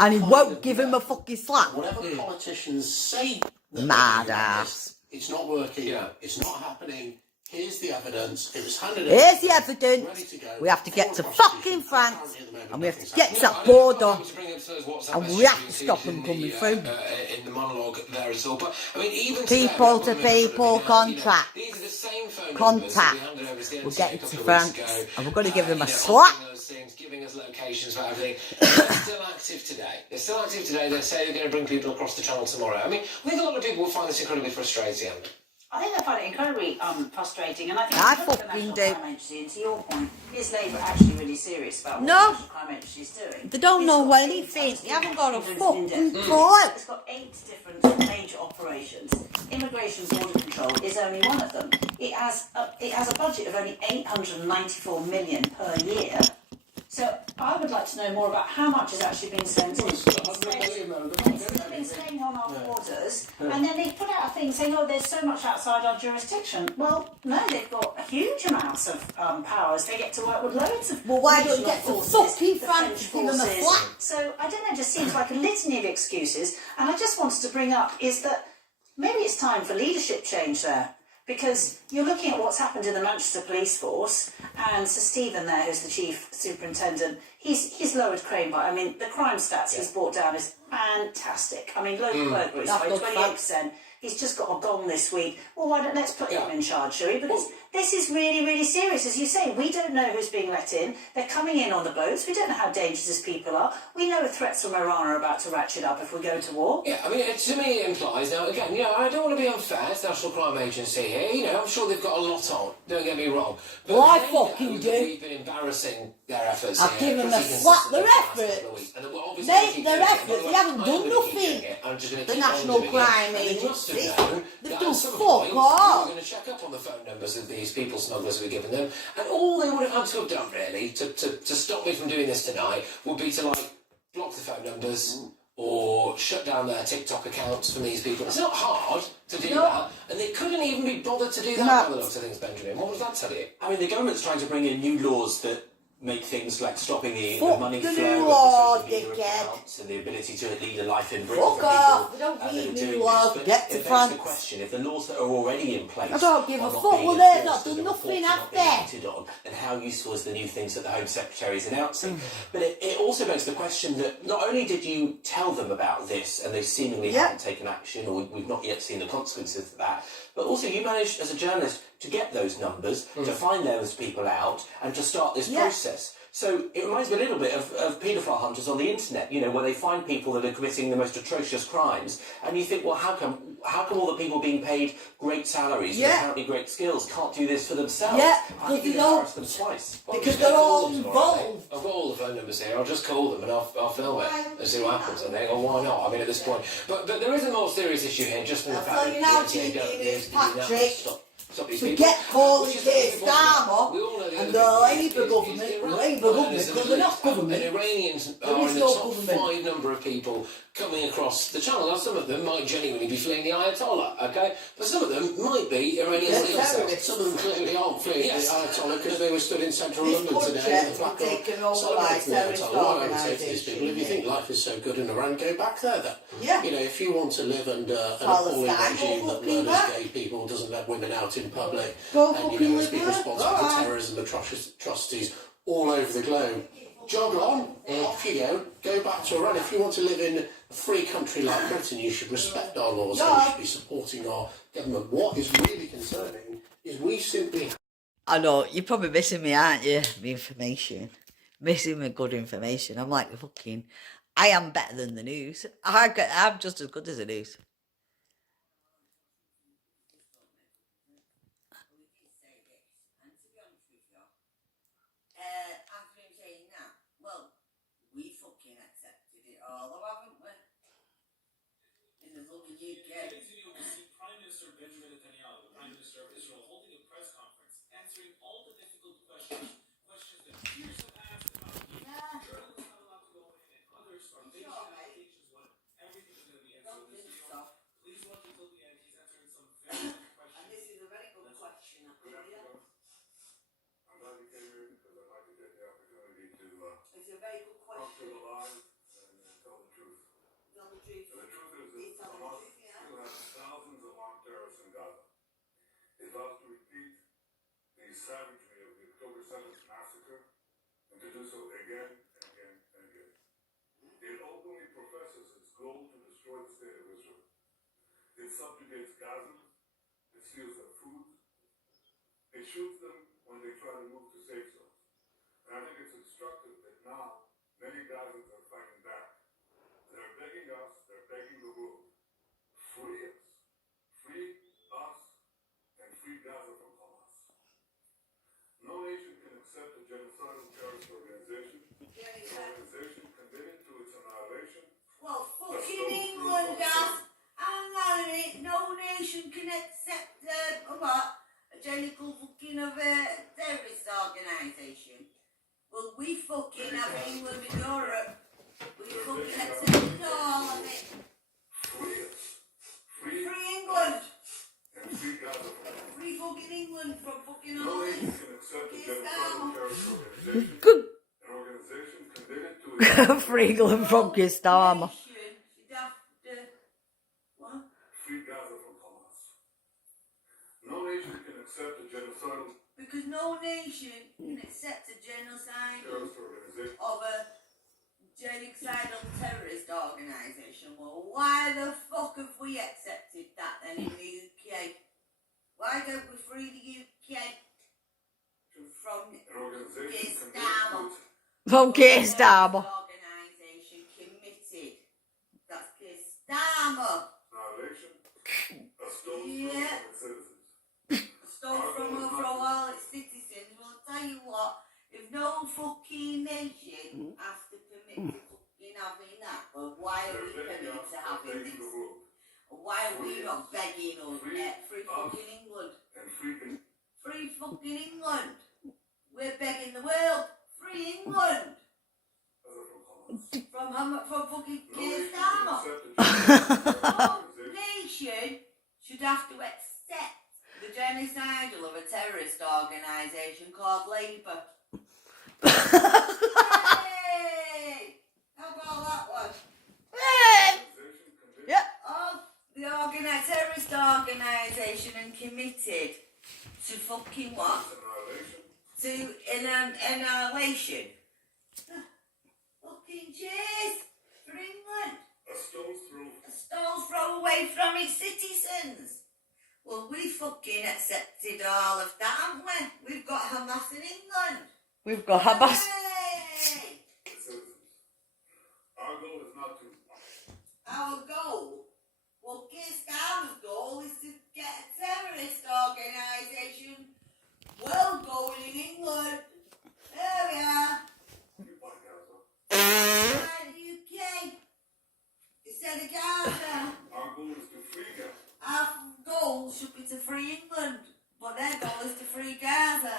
And he won't give him a fucking slap. Whatever politicians say, mad ass. It's not working. Yeah. It's not happening. Here's the evidence. It was handed Here's the evidence. We have to get to fucking France, and we have to get to that border, and we have to stop them coming through. In the monologue there as well. But I mean, even People to people contact. Contact. We're getting to France, and we're going to give them a slap. Giving us locations for everything. They're still active today. They're still active today. They say they're going to bring people across the channel tomorrow. I mean, I think a lot of people will find this incredibly frustrating. I think they find it incredibly frustrating, and I think I if you look at the fucking National do. Crime Agency, and to your point, is Labour actually really serious about what No. the National Crime Agency is doing? They don't It's know got anything. They haven't got a fucking in-depth- clue. It's got 8 different major operations. Immigration border control is only one of them. It has a budget of only 894 million per year. So I would like to know more about how much has actually been spent. It's been staying on our borders, and then they put out a thing saying, "Oh, there's so much outside our jurisdiction." Well, no, they've got huge amounts of powers. They get to work with loads of. Well, why don't you regional get the forces, fucking the France to give them a forces. slap? So I don't know. It just seems like a litany of excuses, and I just wanted to bring up is that maybe it's time for leadership change there. Because you're looking at what's happened in the Manchester Police Force, and Sir Stephen there, who's the Chief Superintendent, he's lowered crime by, I mean, the crime stats he's brought down is fantastic. I mean, local burglaries by 28%. he's just got a gong this week. Well, why don't let's put him in charge, shall we? Because this is really, really serious. As you say, we don't know who's being let in. They're coming in on the boats. We don't know how dangerous these people are. We know the threats from Iran are about to ratchet up if we go to war. Yeah, I mean, to me it implies, now again, I don't want to be unfair, it's the National Crime Agency here, I'm sure they've got a lot on, don't get me wrong. But well, I fucking do. We've been embarrassing their efforts I've here. given them a slap their efforts. Mate, their efforts, they haven't done nothing. The National Crime Agency, they've done fuck all. We're going to check up on the phone numbers of these people smugglers we've given them, and all they would have had to have done, really, to stop me from doing this tonight, would be to, block the phone numbers, or shut down their TikTok accounts from these people. It's not hard to do that, and they couldn't even be bothered to do that by the looks of things, Benjamin. What does that tell you? I mean, the government's trying to bring in new laws that make things like stopping the money the flow new of law, the social media dickhead. accounts and the ability to lead a life in Britain Fuck for off, people we don't that need are new doing laws, this. But get to it begs France. the question, if the laws that are already in place I don't give a are not fuck, being well they've enforced not done and the nothing, reports are have not being they? acted on, then how useful is the new things that the Home Secretary is announcing? But it also begs the question that not only did you tell them about this and they seemingly haven't taken action, or we've not yet seen the consequences of that, but also you managed as a journalist to get those numbers, to find those people out and to start this process. So it reminds me a little bit of paedophile hunters on the internet, where they find people that are committing the most atrocious crimes, and you think, well, how come all the people being paid great salaries and apparently great skills can't do this for themselves? How do you embarrass them twice? Because they're all involved. I've got all the phone numbers here. I'll just call them and I'll film it and see what happens. I think, or why not? I mean, at this point, but there is a more serious issue here, just in the fact that now, Patrick. To get Paulie Keir Starmer and the Labour government, because they're not government. And Iranians are in the top 5 number of people coming across the channel. Now, some of them might genuinely be fleeing the Ayatollah, okay? But some of them might be Iranian citizens. Some of them clearly aren't fleeing the Ayatollah because they were stood in central London today in the flat celebrating the Ayatollah. What I would say to these people, if you think life is so good in Iran, go back there then. If you want to live under an appalling regime that murders gay people, doesn't let women out in public, and has been responsible for terrorism atrocities all over the globe, jog on, off you go back to Iran. If you want to live in a free country like Britain, you should respect our laws and you should be supporting our government. What is really concerning is we simply... I know, you're probably missing me, aren't you? The information. Missing me good information. I'm like, I am better than the news. I'm just as good as the news. Prime Minister Benjamin Netanyahu, the Prime Minister of Israel, holding a press conference, answering all the difficult questions that peers have asked about journalists not allowed to go in, and other starvation allegations when everything is going to be answered in this video. Please watch until the end. He's answering some very good questions. And this is a very good question. I'm glad you came here because I'd like to get the opportunity to it's a very good come to question. the live and tell the truth. Tell the truth. So the truth is that Hamas still has thousands of armed terrorists in Gaza. It vows to repeat the savagery of the October 7th massacre and to do so again and again and again. It openly professes its goal to destroy the state of Israel. It subjugates Gazans, it steals their food, it shoots them when they try to move to safe zones. And I think it's instructive that now many Gazans are fighting back. They're begging us, they're begging the world, free us, and free Gaza from Hamas. No nation can accept a genocidal terrorist organization, an organization committed to its annihilation. Well, fucking England, Gav. Hang on a minute. No nation can accept a genital fucking of a terrorist organisation. Well, we fucking have England and Europe. We fucking accept all of it. Free us. Free England. And free Gaza from Hamas. Free fucking England from fucking No all nation this. can accept a genocidal terrorist organization, an organization committed to its Free England from Keir Starmer. free Gaza from Hamas. No nation can accept a genocidal Because no nation can accept a genocide terrorist organization. of a genocidal terrorist organisation. Well, why the fuck have we accepted that then? Why don't we free the UK from Keir Starmer? From Keir Starmer. Organisation committed. That's Keir Starmer. Yeah. Stole from all its citizens. Well, I'll tell you what, if no fucking nation has to permit to fucking having that, well, why are we permitted to having this? Why are we not begging on free fucking England? Free fucking England. We're begging the world. Free England. From fucking Keir Starmer. No nation should have to accept the genocidal of a terrorist organisation called Labour. Hey! How about that one? Hey! Yep. Of the terrorist organisation and committed to fucking what? To annihilation. Fucking cheers for England. A stone's throw away from its citizens. Well, we fucking accepted all of that, haven't we? We've got Hamas in England. We've got Hamas. Hey! Our goal is not to. Our goal? Well, Keir Starmer's goal is to get a terrorist organisation well going in England. There we are. Right, the UK. Instead of Gaza. Our goal is to free Gaza. Our goal should be to free England, but their goal is to free Gaza.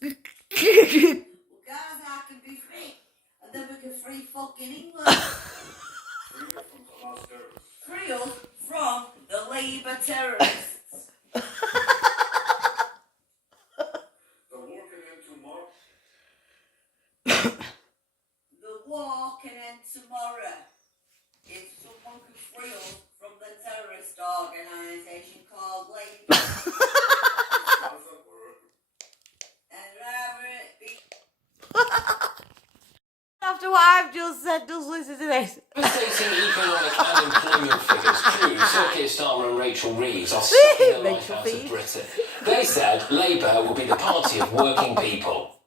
Well, Gaza can be free, and then we can free fucking England. Free us from the Labour terrorists. The war can end tomorrow. The war can end tomorrow if someone can free us from the terrorist organisation called Labour. And rather it be. After what I've just said, just listen to this. Devastating economic and employment figures. True, Sir Keir Starmer and Rachel Reeves are sucking the life out of Britain. They said Labour will be the party of working people.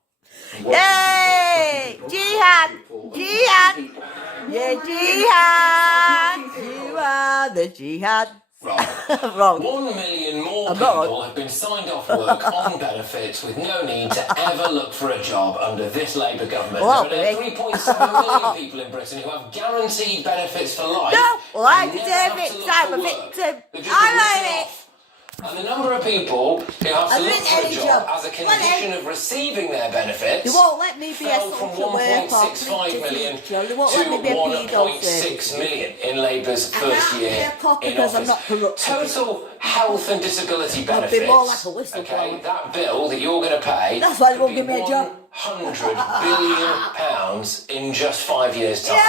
Yay! Jihad! Jihad! Yeah, jihad! You are the jihad. Wrong. 1 million more people have been signed off work on benefits with no need to ever look for a job under this Labour government. Well, there are now 3.7 million people in Britain who have guaranteed benefits for life. No, well, I deserve it, I'm a victim. I like it. And the number of people who have to look for a job as a condition of receiving their benefits they won't let me be fell from 1.65 million to 1.6 million in Labour's first year in office. Total health and disability benefits, okay, that bill that you're going to pay that's why they won't give me a job. £100 billion in just 5 years' time. Yeah.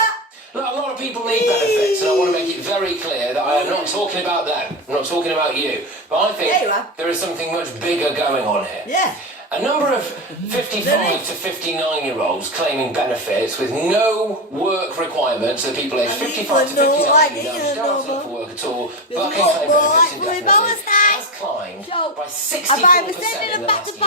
Look, a lot of people need benefits, and I want to make it very clear that I am not talking about them. I'm not talking about you. But I think there is something much bigger going on here. Yeah. A number of 55 to 59-year-olds claiming benefits with no work requirements, so people aged 55 to 59 who don't have to look for work at all, but can claim benefits indefinitely, has climbed by 64% in the last year.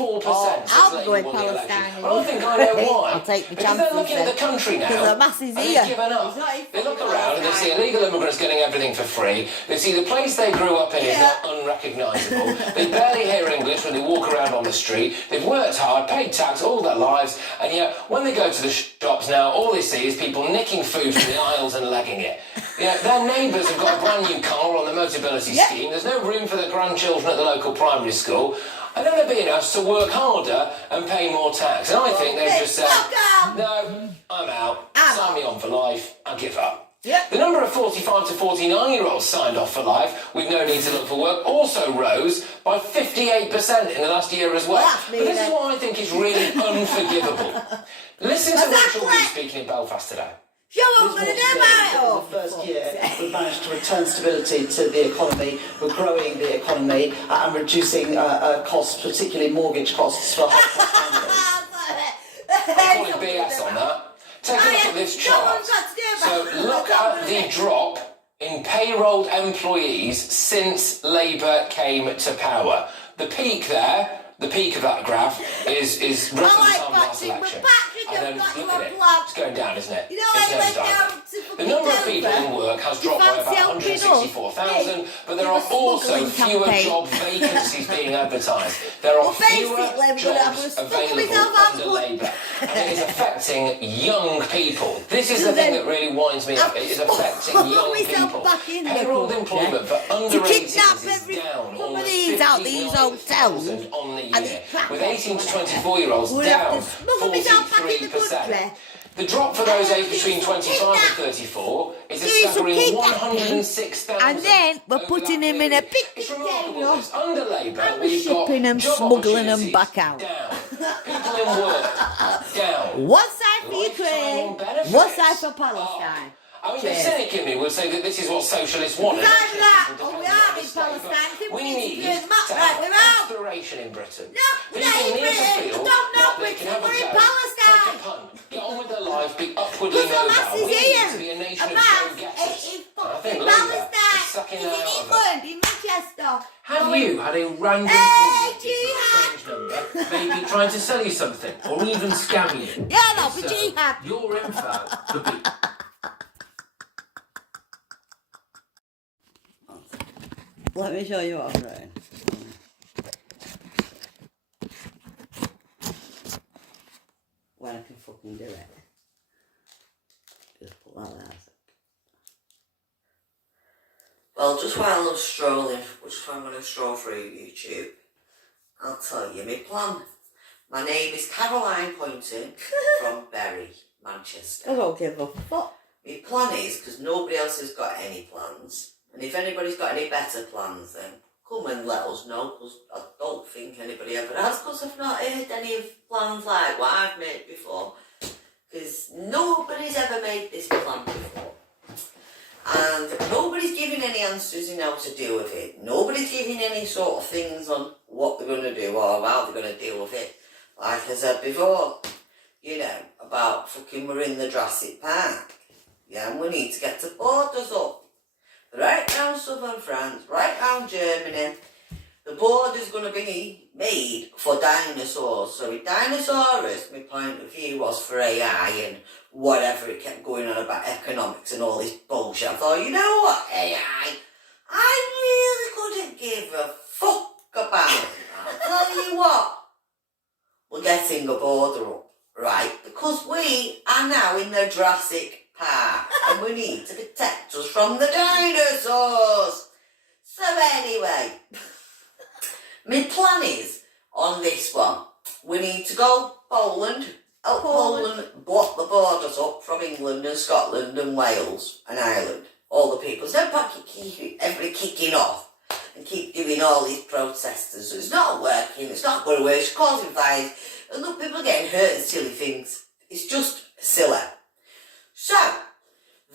64% I'll go in Palestine. I don't think I know why. I'll take the because chances they're looking at the country now, because Hamas is and here. they've given up. They look around and they see illegal immigrants getting everything for free. They see the place they grew up in is now unrecognisable. They barely hear English when they walk around on the street. They've worked hard, paid tax all their lives, and yet when they go to the shops now, all they see is people nicking food from the aisles and legging it. Yeah, their neighbours have got a brand new car on the Motability scheme. There's no room for their grandchildren at the local primary school. And then they're being asked to work harder and pay more tax. And I think they've just said, no, I'm out. Sign me on for life. I give up. The number of 45 to 49-year-olds signed off for life with no need to look for work also rose by 58% in the last year as well. But this is what I think is really unforgivable. Listen to Rachel Reeves speaking in Belfast today. The first year, we've managed to return stability to the economy. We're growing the economy and reducing costs, particularly mortgage costs for household families. I'm calling BS on that. Take a look at this chart. So look at the drop in payrolled employees since Labour came to power. The peak there, the peak of that graph is roughly the time of last election. And then look at it, it's going down, isn't it? It's never down. The number of people in work has dropped by about 164,000, but there are also fewer job vacancies being advertised. There are fewer jobs available under Labour. And it is affecting young people. This is the thing that really winds me up. It is affecting young people. Payrolled employment for under 18s is down almost 59,000 on the year, with 18 to 24-year-olds down 43%. The drop for those aged between 25 and 34 is a staggering 106,000. And then we're putting him in a big container under Labour, and we're shipping them, smuggling them back out. People in work down. One side for Ukraine, one side for Palestine. I mean, the cynic in me would say that this is what socialists want. We are in Palestine. We need to have restoration in Britain. No, we're not in Britain. We don't know Britain. We're in Palestine. Get on with their lives, be upwardly mobile. We need to be a nation of go-getters. I think Labour is sucking out of England, in Manchester. Have you had a random call from a strange number, maybe trying to sell you something, or even scam you? Yeah, no, but jihad. Your info could be... Let me show you what I'm doing. When I can fucking do it. Just put that there. Well, just while I'm strolling, just while I'm going to stroll through YouTube, I'll tell you my plan. My name is Caroline Poynton from Bury, Manchester. I don't give a fuck. My plan is, because nobody else has got any plans, and if anybody's got any better plans, then come and let us know, because I don't think anybody ever has, because I've not heard any plans like what I've made before. Because nobody's ever made this plan before. And nobody's giving any answers on how to deal with it. Nobody's giving any sort of things on what they're going to do or how they're going to deal with it. Like I said before, you know, about fucking we're in the Jurassic Park. Yeah, and we need to get the borders up. Right down southern France, right down Germany. The border's going to be made for dinosaurs. So with Dinosaurus, my point of view was for AI and whatever it kept going on about economics and all this bullshit. I thought, you know what, AI? I really couldn't give a fuck about it. I'll tell you what, we're getting a border up, right? Because we are now in the Jurassic Park and we need to protect us from the dinosaurs. So anyway, my plan is, on this one, we need to go Poland, help Poland block the borders up from England and Scotland and Wales and Ireland. All the people. So don't keep everybody kicking off and keep doing all these protesters. It's not working, it's not going to work, it's causing fires. And look, people are getting hurt and silly things. It's just silly. So,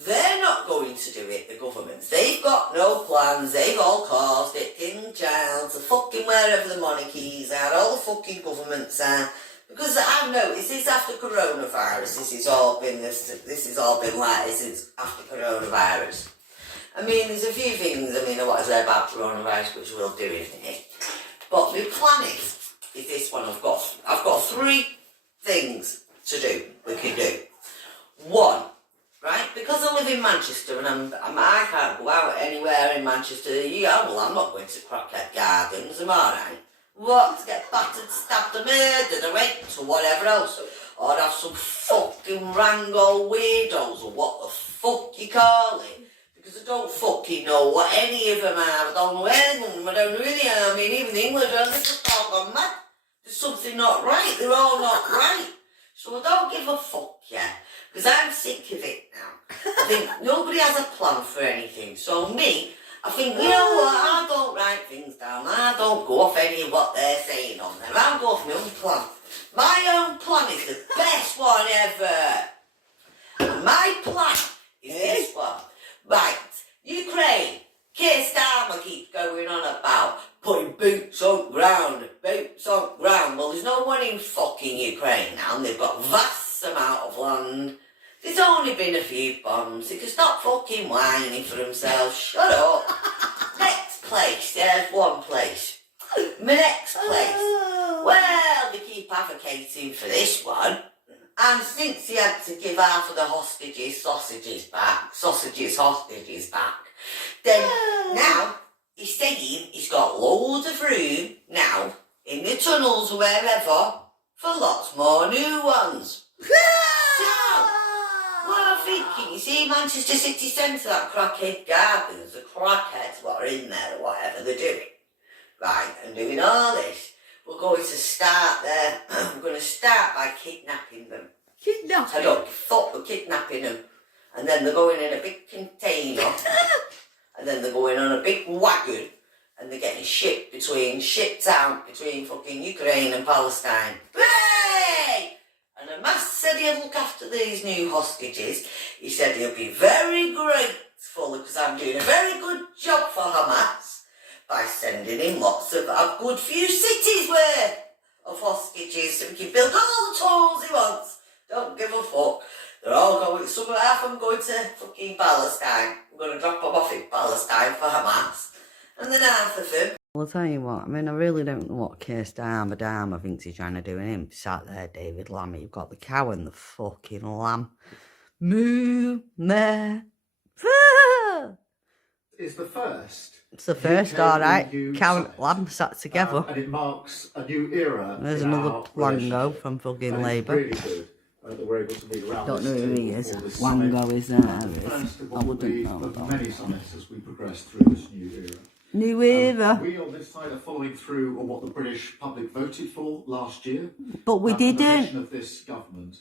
they're not going to do it, the governments. They've got no plans, they've all caused it, King Charles, the fucking wherever the monarchies are, all the fucking governments are. Because I've noticed this after coronavirus, this has all been like this since after coronavirus. I mean, there's a few things, I mean, I want to say about coronavirus, which we'll do, isn't it? But my plan is this one I've got 3 things to do, we can do. 1, right, because I live in Manchester and I can't go out anywhere in Manchester. Yeah, well, I'm not going to Crockett Gardens, am I right? What, to get battered, stabbed and murdered, raped or whatever else? Or have some fucking rango weirdos or what the fuck you call it? Because I don't fucking know what any of them are. I don't know any of them. I don't really, I mean, even the English, they're just all gone mad. There's something not right. They're all not right. So I don't give a fuck, yeah. Because I'm sick of it now. I think nobody has a plan for anything. So me, I think, you know what, I don't write things down. I don't go off any of what they're saying on them. I'll go off my own plan. My own plan is the best one ever. And my plan is this one. Right, Ukraine. Keir Starmer keeps going on about putting boots on ground. Well, there's no one in fucking Ukraine now, and they've got vast amount of land. There's only been a few bombs. They can stop fucking whining for themselves. Shut up. Next place. There's one place. My next place. Well, they keep advocating for this one. And since he had to give half of the hostages hostages back, then now he's saying he's got loads of room now in the tunnels or wherever for lots more new ones. So, what I'm thinking, you see Manchester City Centre, that crackhead gardens, the crackheads what are in there or whatever they're doing, right, and doing all this. We're going to start there. We're going to start by kidnapping them. I don't give a fuck, we're kidnapping them. And then they're going in a big container. And then they're going on a big wagon. And they're getting shipped out between fucking Ukraine and Palestine. Hooray! And Hamas said he'll look after these new hostages. He said he'll be very grateful because I'm doing a very good job for Hamas by sending in lots of a good few cities worth of hostages so we can build all the tunnels he wants. Don't give a fuck. They're all going, half of them going to fucking Palestine. We're going to drop them off in Palestine for Hamas. And then half of them. I'll tell you what, I mean, I really don't know what Keir Starmer thinks he's trying to do. And him sat there, David Lammy. You've got the cow and the fucking lamb. Moo, meh. Is the first. It's the first, alright. Cow and lamb sat together. And it marks a new era. There's another Wango from fucking Labour. Really good that we're able to meet around. Don't know who he is. Wango is there. I wouldn't know. Many summits as we progress through this new era. New era. We on this side are following through on what the British public voted for last year. But we didn't. The mission of this government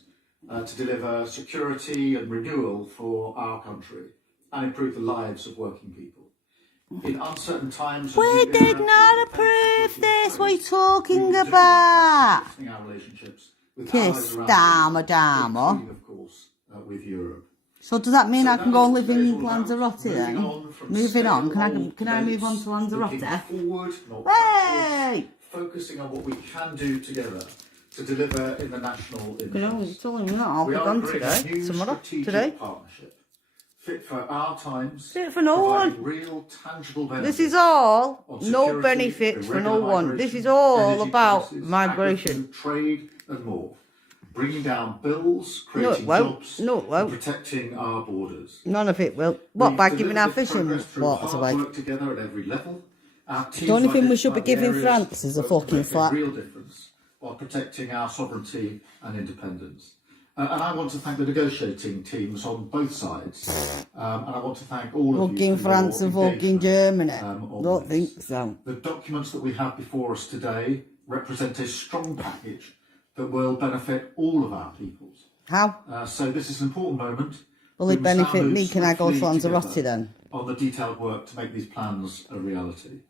to deliver security and renewal for our country and improve the lives of working people. In uncertain times, we did not approve this. What are you talking about? Our relationships with Kiss Dama. Of course, with Europe. So does that mean I can go and live in Lanzarote then? Moving on, can I move on to Lanzarote? Hey! Focusing on what we can do together to deliver in the national interest. You're telling me that I'll be gone today, tomorrow, today. Partnership. Fit for our times. Fit for no one. Real, tangible benefits. This is all no benefit for no one. This is all about migration, trade, and more. Bringing down bills, creating jobs, and protecting our borders. None of it will. What, by giving our fishing waters away? Work together at every level. The only thing we should be giving France is a fucking flat. Real difference while protecting our sovereignty and independence. And I want to thank the negotiating teams on both sides. And I want to thank all of you. Fucking France and fucking Germany. Don't think so. The documents that we have before us today represent a strong package that will benefit all of our peoples. How? So this is an important moment. Will it benefit me? Can I go to Lanzarote then? On the detailed work to make these plans a reality.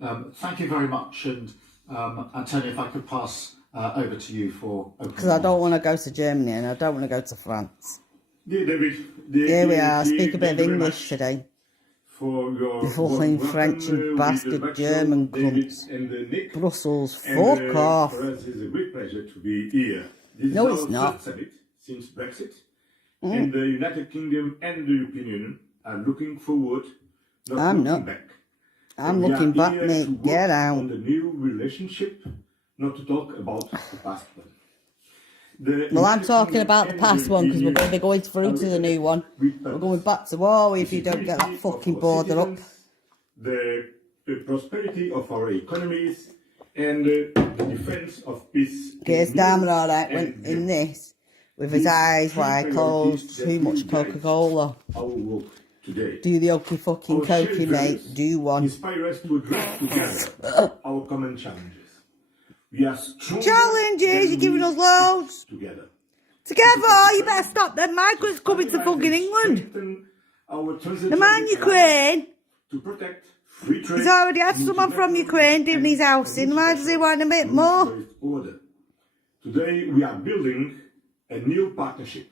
Thank you very much. And Antonio, if I could pass over to you for opening. Because I don't want to go to Germany and I don't want to go to France. Dear David, here we are. Speak a bit of English today. For your fucking French and bastard German cunts. Brussels, fuck off. For us, it's a great pleasure to be here. This no, is it's our not. third summit since Brexit, and the United Kingdom and the European Union are looking forward, I'm looking not. back. I'm looking back, mate. Get out. On the new relationship, not to talk about the past one. Well, I'm talking about the past one because we're going to be going through to the new one. We're going back to war if you don't get that fucking border up. The prosperity of our economies and the defence of peace. Keir Starmer, alright, went in this with his eyes wide closed, too much Coca-Cola. Our work today. Do the okey fucking cokey, mate. Do one. Inspire us to address together our common challenges. We are strong. Challenges, you're giving us loads. Together. Together, you better stop them migrants coming to fucking England. The man Ukraine. To protect free trade. He's already had someone from Ukraine doing his housing. Why does he want a bit more? Today we are building a new partnership.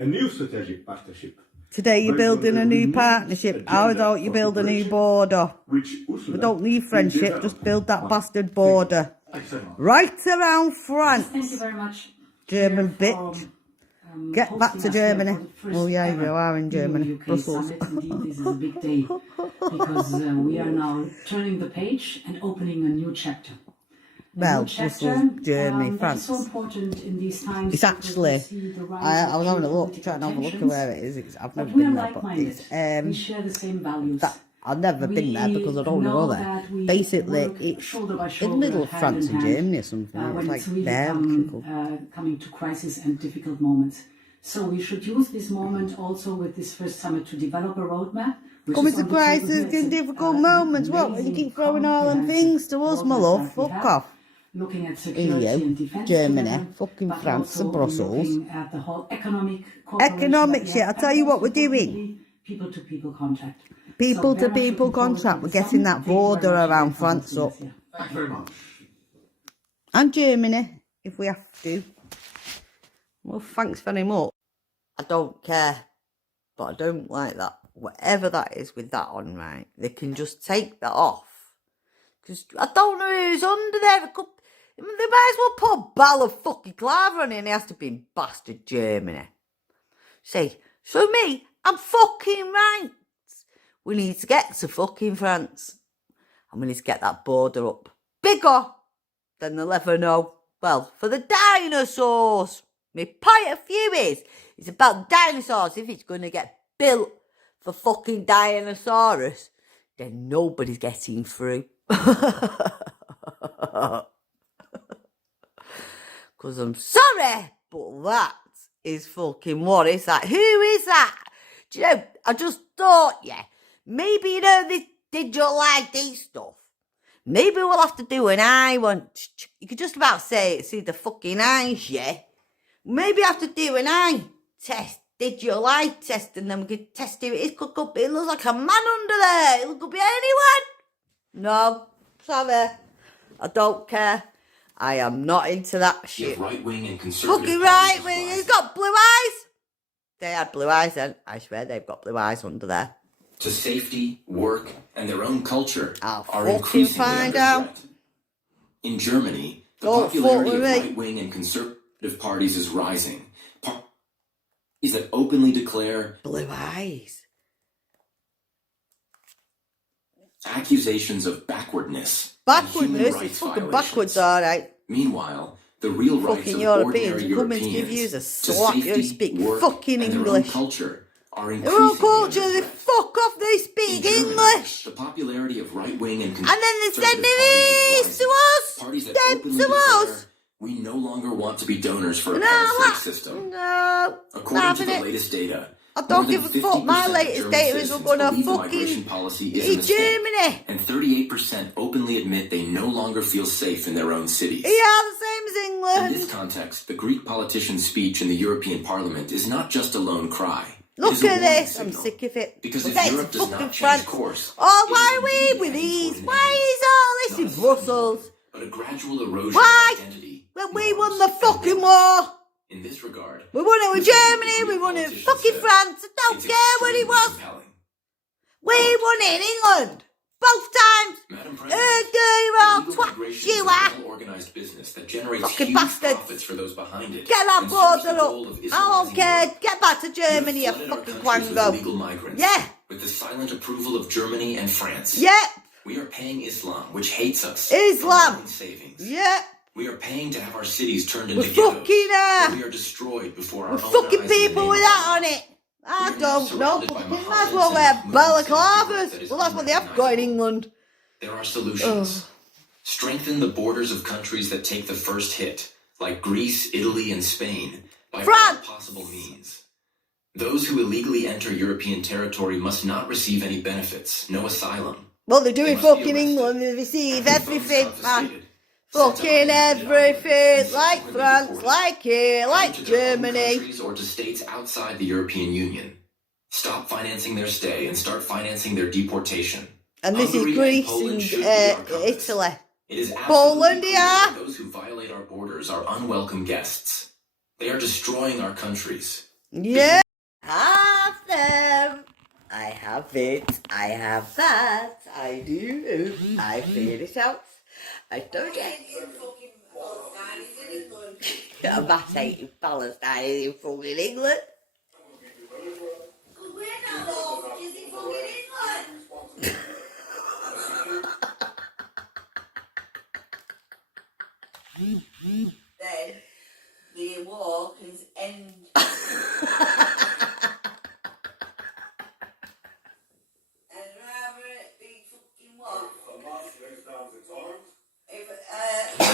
A new strategic partnership. Today you're building a new partnership. How don't you build a new border? We don't need friendship, just build that bastard border. Right around France. Thank you very much. German bitch. Get back to Germany. Oh yeah, you are in Germany. UK Brussels. Summit. Indeed, this is a big day because we are now turning the page and opening a new chapter. Well, Brussels, Germany, France. That is so important in these times. It's actually, I was having a look, trying to have a look at where it is. I've never been there, but it's, we share the same values. I've never been there because I don't know there. Basically, it's in the middle of France and Germany or something. It's like there. Coming to crisis and difficult moments. So we should use this moment also with this first summit to develop a roadmap. Coming to crisis and difficult moments. What? You keep throwing all them things to us, my love. Fuck off. Looking at security and defense, Germany, fucking France and Brussels. Looking at the whole economic shit. I'll tell you what we're doing. People-to-people contact. People-to-people contract. We're getting that border around France up. Thank you very much. And Germany, if we have to. Well, thanks very much. I don't care, but I don't like that. Whatever that is with that on, right? They can just take that off. Because I don't know who's under there. They might as well put a ball of fucking claver on it and it has to be in bastard Germany. See, so me, I'm fucking right. We need to get to fucking France. And we need to get that border up bigger than they'll ever know. Well, for the dinosaurs. My point of view is, it's about dinosaurs. If it's going to get built for fucking Dinosaurus, then nobody's getting through. Because I'm sorry, but that is fucking what is that? Who is that? Do you know, I just thought, yeah, maybe you know this digital ID stuff. Maybe we'll have to do an eye one. You could just about see the fucking eyes, yeah? Maybe have to do an eye test, digital eye test, and then we could test who it is. It looks like a man under there. It could be anyone. No, sorry. I don't care. I am not into that shit. Right-wing and conservative fucking right-wing. He's got blue eyes. They had blue eyes then. I swear they've got blue eyes under there. To safety, work, and their own culture I'll are fucking increasingly find under out. threat. In Germany, the Don't popularity fuck of with me. right-wing and conservative parties is rising. Parties that openly declare blue eyes. Accusations of backwardness. Backwardness? It's fucking backwards, alright. Meanwhile, the real rights Fucking of Europeans ordinary are coming to Europeans give you a to slap. You safety, speak work, fucking and their own English. culture are Their own increasingly culture, under they threat. fuck off, they speak English. The popularity of right-wing and And then they send conservative it to us. parties that Them openly to declare us. we no longer want to be donors for a No, parasitic system. No. According to the it. latest data, I don't more give a than fuck. My 50% of latest German data is we're citizens gonna believe the migration fucking policy is a eat mistake, Germany. and 38% openly admit they no longer feel safe in their own cities. Yeah, the same as In England. this context, the Greek politician's speech in the European Parliament is not just a lone cry. It Look is a at warning this. I'm signal. sick of it. Because if That's Europe does fucking not change France. course, Oh, why are we with these? Why is all this in Brussels? but a gradual erosion Why? of identity. When we won the fucking war. In this regard, We won it with Germany, we won it with fucking France. I don't care what it was. We won it in England. Both times. You all twat. You are. well-organized business that generates Fucking huge bastards. profits for those behind it. Get that and serves border the goal of up. I don't care. Get back to Germany, you flooded our fucking countries with quango. illegal migrants. Yeah. With the silent approval of Germany and France. Yeah. We are paying Islam, which hates us. Islam. for our own savings. Yeah. We are paying to have our cities turned We're into ghettos. fucking where we are destroyed before our We're own fucking eyes in the people name with of that Allah. on it. I don't know. surrounded by Fucking Mohammedans might as well and wear Muslims balaclavas. Well, that's what they have got in England. There are solutions. Strengthen the borders of countries that take the first hit, like Greece, Italy, and Spain, by all possible means. Those who illegally enter European territory must not receive any benefits, no asylum. Well, they're doing fucking England. They receive everything, man. Fucking everything. Like France, like here, like Germany. Countries or to states outside the European Union. Stop financing their stay and start financing their deportation. And this is Hungary Greece Poland and should be our compass. Italy. It is Poland, absolutely clear yeah. that those who violate our borders are unwelcome guests. They are destroying our countries. Yeah. Have them. I have it. I have that. I do. I figured it out. I told you. Hamas hating Palestine is in fucking England. We're not all is in fucking England. Then the war can end. And rather it be fucking what? Hamas lays down its arms. If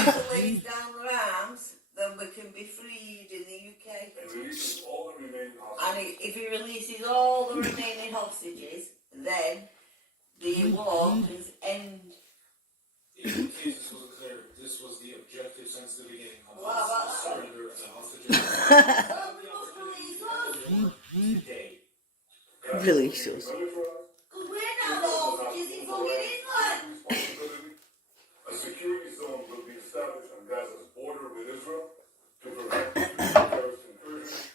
Israel lays down their arms, then we can be freed in the UK. And releases all the remaining And hostages. if he releases all the remaining hostages, then the war can end. In case this wasn't clear, this was the objective since the beginning. What about that? Surrender of the hostages. Today. Release us. Because we're not all hostages in fucking England. Responsibility. A security zone will be established on Gaza's border with Israel to prevent terrorist incursion.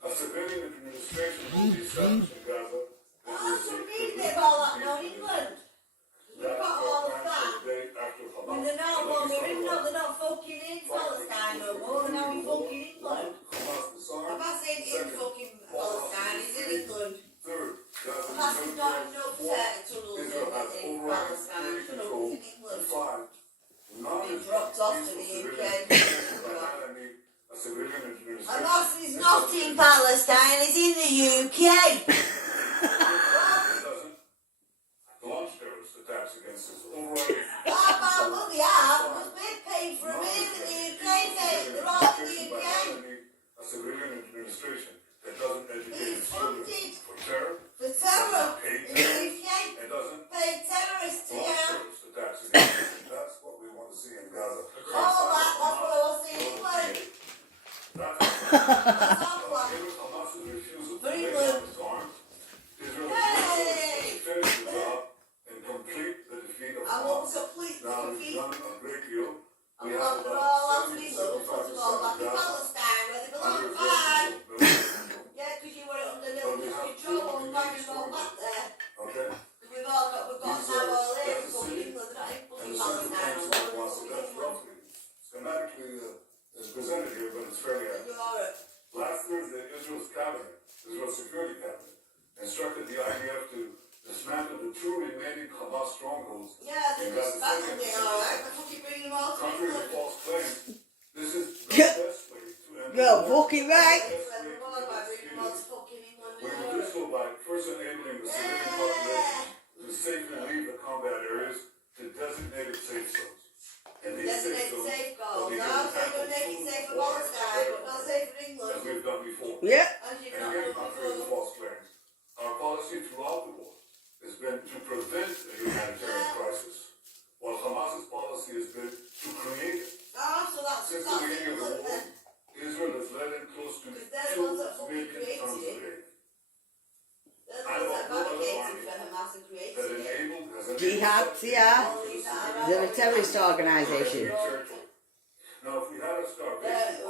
A civilian administration will be established in Gaza. I have to read a bit about that now in England. We've got all of that. When they're not, well, they're not fucking in Palestine no more, they're now in fucking England. I'm not saying in fucking Palestine, it's in England. Hamas is not enough tunnels in Palestine, so no, it's in England. Been dropped off to the UK. Hamas is not in Palestine, it's in the UK. Launch terrorist attacks against its overall. Well, we are, because we're paid for a move in the UK, mate. They're all in the UK. A civilian administration that doesn't educate its children for terror. For terror in the UK. It doesn't Pay terrorists to launch you. terrorist attacks against it. That's what we want to see in Gaza. All that, that's what I was saying in England. That's all that. Hamas's refusal to lay down its arms. Israel is finish the job and complete the defeat of I want Hamas. to complete the Now we've defeat. done a great deal. I want them all out of England and put them all back in Palestine where they belong. Bye. Yeah, because you were under military control and bang them all back there. Okay? We've got now all here in fucking England, they're not in fucking Palestine no more. That's roughly, schematically is presented here, but it's fairly accurate. Last Thursday, Israel's security cabinet, instructed the IDF to dismantle the two remaining Hamas strongholds. Yeah, they dismantled it, alright. They're fucking bringing them all to Contrary to England. false claims, this is the best way to end You're fucking right. We will do so by first enabling the civilian population to safely leave the combat areas to designated safe zones. And these safe zones will be Now they're going to make it safe for Palestine, but not safe for England. as we've done before. Yeah. As you've And not again, done contrary to before. false claims, our policy throughout the war has been to prevent a humanitarian crisis, while Hamas's policy has been to create it. Ah, so that's Since the beginning of the England war, then. Israel has let in close to 2 they're the ones that fucking million created tons of it. aid. They're the ones that advocated for Hamas and created That it. enabled, has Jihad, yeah. All these that are They're a terrorist organisation. Now, if we had a starvation,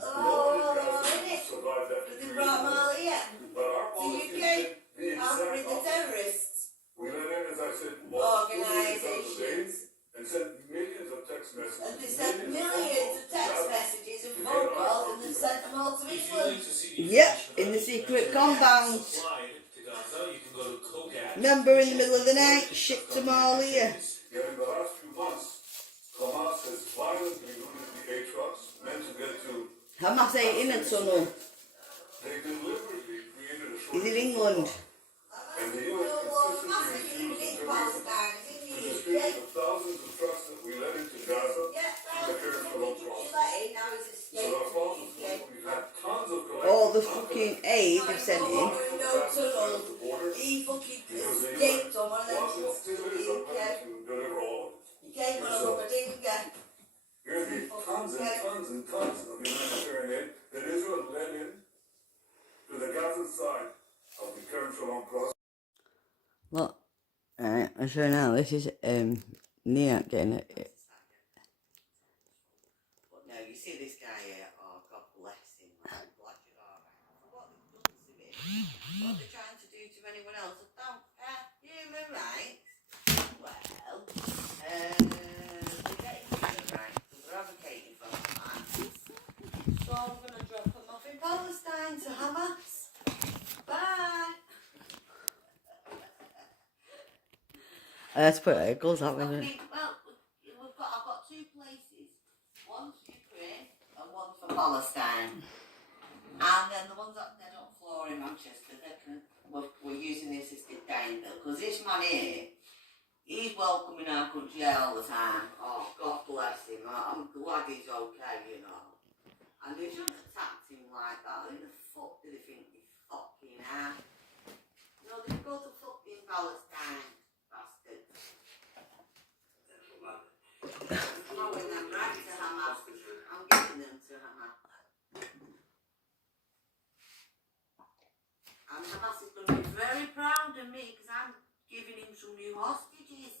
innit? survived that They brought them all here. But our The policy UK has been the hampering the exact opposite. terrorists. We let in, as I said, multiple millions of Organisations. aid and sent millions of text messages. And they sent millions of text messages and phone calls and then sent them all to England. Yep, in the secret compound. Number in the middle of the night, shipped them all here. Yet in the last few months, Hamas has violently looted the aid trucks meant to get to. Hamas ain't in a tunnel. They deliberately created a He's shortage. in England. And the U.S. consistently refused to distribute the thousands of trucks that we let into Gaza to the current Shalom process. So our fault is we've had tons of All the fucking aid they've sent in. He fucking escaped on one of them trucks to the UK. He came on a rubber dinger. Here's the tons and tons and tons of humanitarian aid that Israel let in to the Gaza side of the current Shalom process. Look, alright, I'll show you now. This is Nia getting it. But now you see this guy here. Oh, God bless him. Man. Bless you, alright. What they've done to me, what they're trying to do to anyone else, I don't care. Human rights. Well, they're getting human rights. So they're advocating for that. Let's put it goes that way. Well, I've got two places. One's for Ukraine and one's for Palestine. And then the ones that dead on the floor in Manchester, we're using the assisted dying bill. Because this man here, he's welcoming our country all the time. Oh, God bless him. I'm glad he's okay, you know. And they shouldn't have attacked him like that. Who the fuck do they think they fucking are? No, they go to fucking Palestine, bastards. I'm throwing them right to Hamas. I'm giving them to Hamas. And Hamas is going to be very proud of me because I'm giving him some new hostages.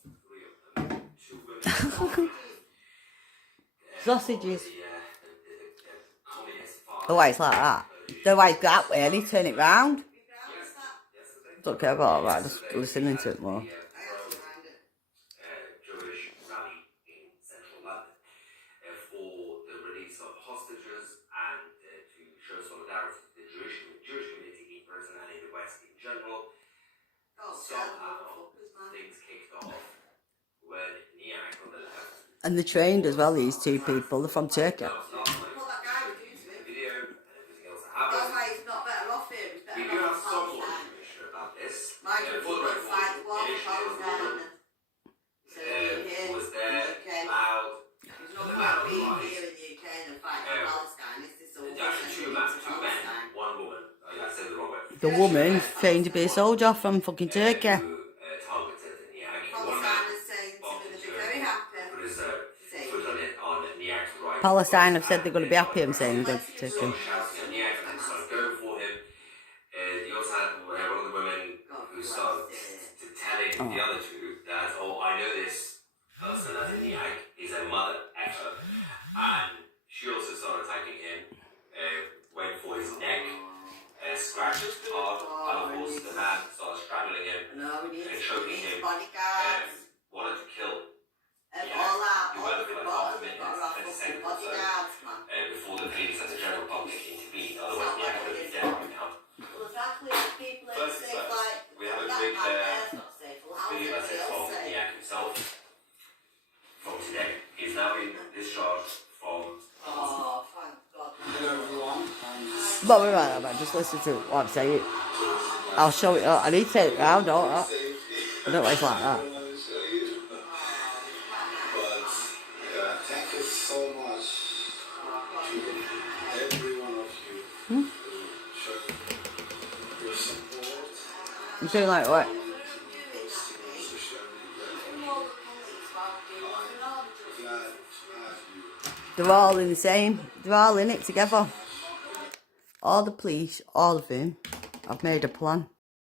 Sausages. The way it's like that. The way it's that way, and he turn it round. Don't care about that, just listening to it more. Jewish rally in central London for the release of hostages and to show solidarity to the Jewish community in Britain and in the West in general. Somehow things kicked off when Niak on the left. And they're trained as well, these two people. They're from Turkey. That's why he's not better off here. He's better off on Palestine. About this. My country will fight the war for Palestine. Was there loud? There's no point being here in the UK and fighting for Palestine. This is all Two men, one woman. I said the wrong way. The woman trained to be a soldier from fucking Turkey. Palestine have said they're going to be happy, I'm saying, good to Turkey. You also had one of the women who started telling the other two that, oh, I know this person that's in Niak is a mother ever, and she also started attacking him, went for his neck, scratched hard, and of course the man started strangling him and choking him, wanted to kill. Before the police and the general public intervened, otherwise the act would be dead right now. First, we have a big video message from Niak himself. From today, he's now been discharged from. Oh, thank God. Hello everyone. But we're right about just listen to what I'm saying. I'll show it. I need to take it round, don't I? I don't like that. Thank you so much to every one of you who showed your support. I'm doing like what? They're all in the same. They're all in it together. All the police, all of them, have made a plan.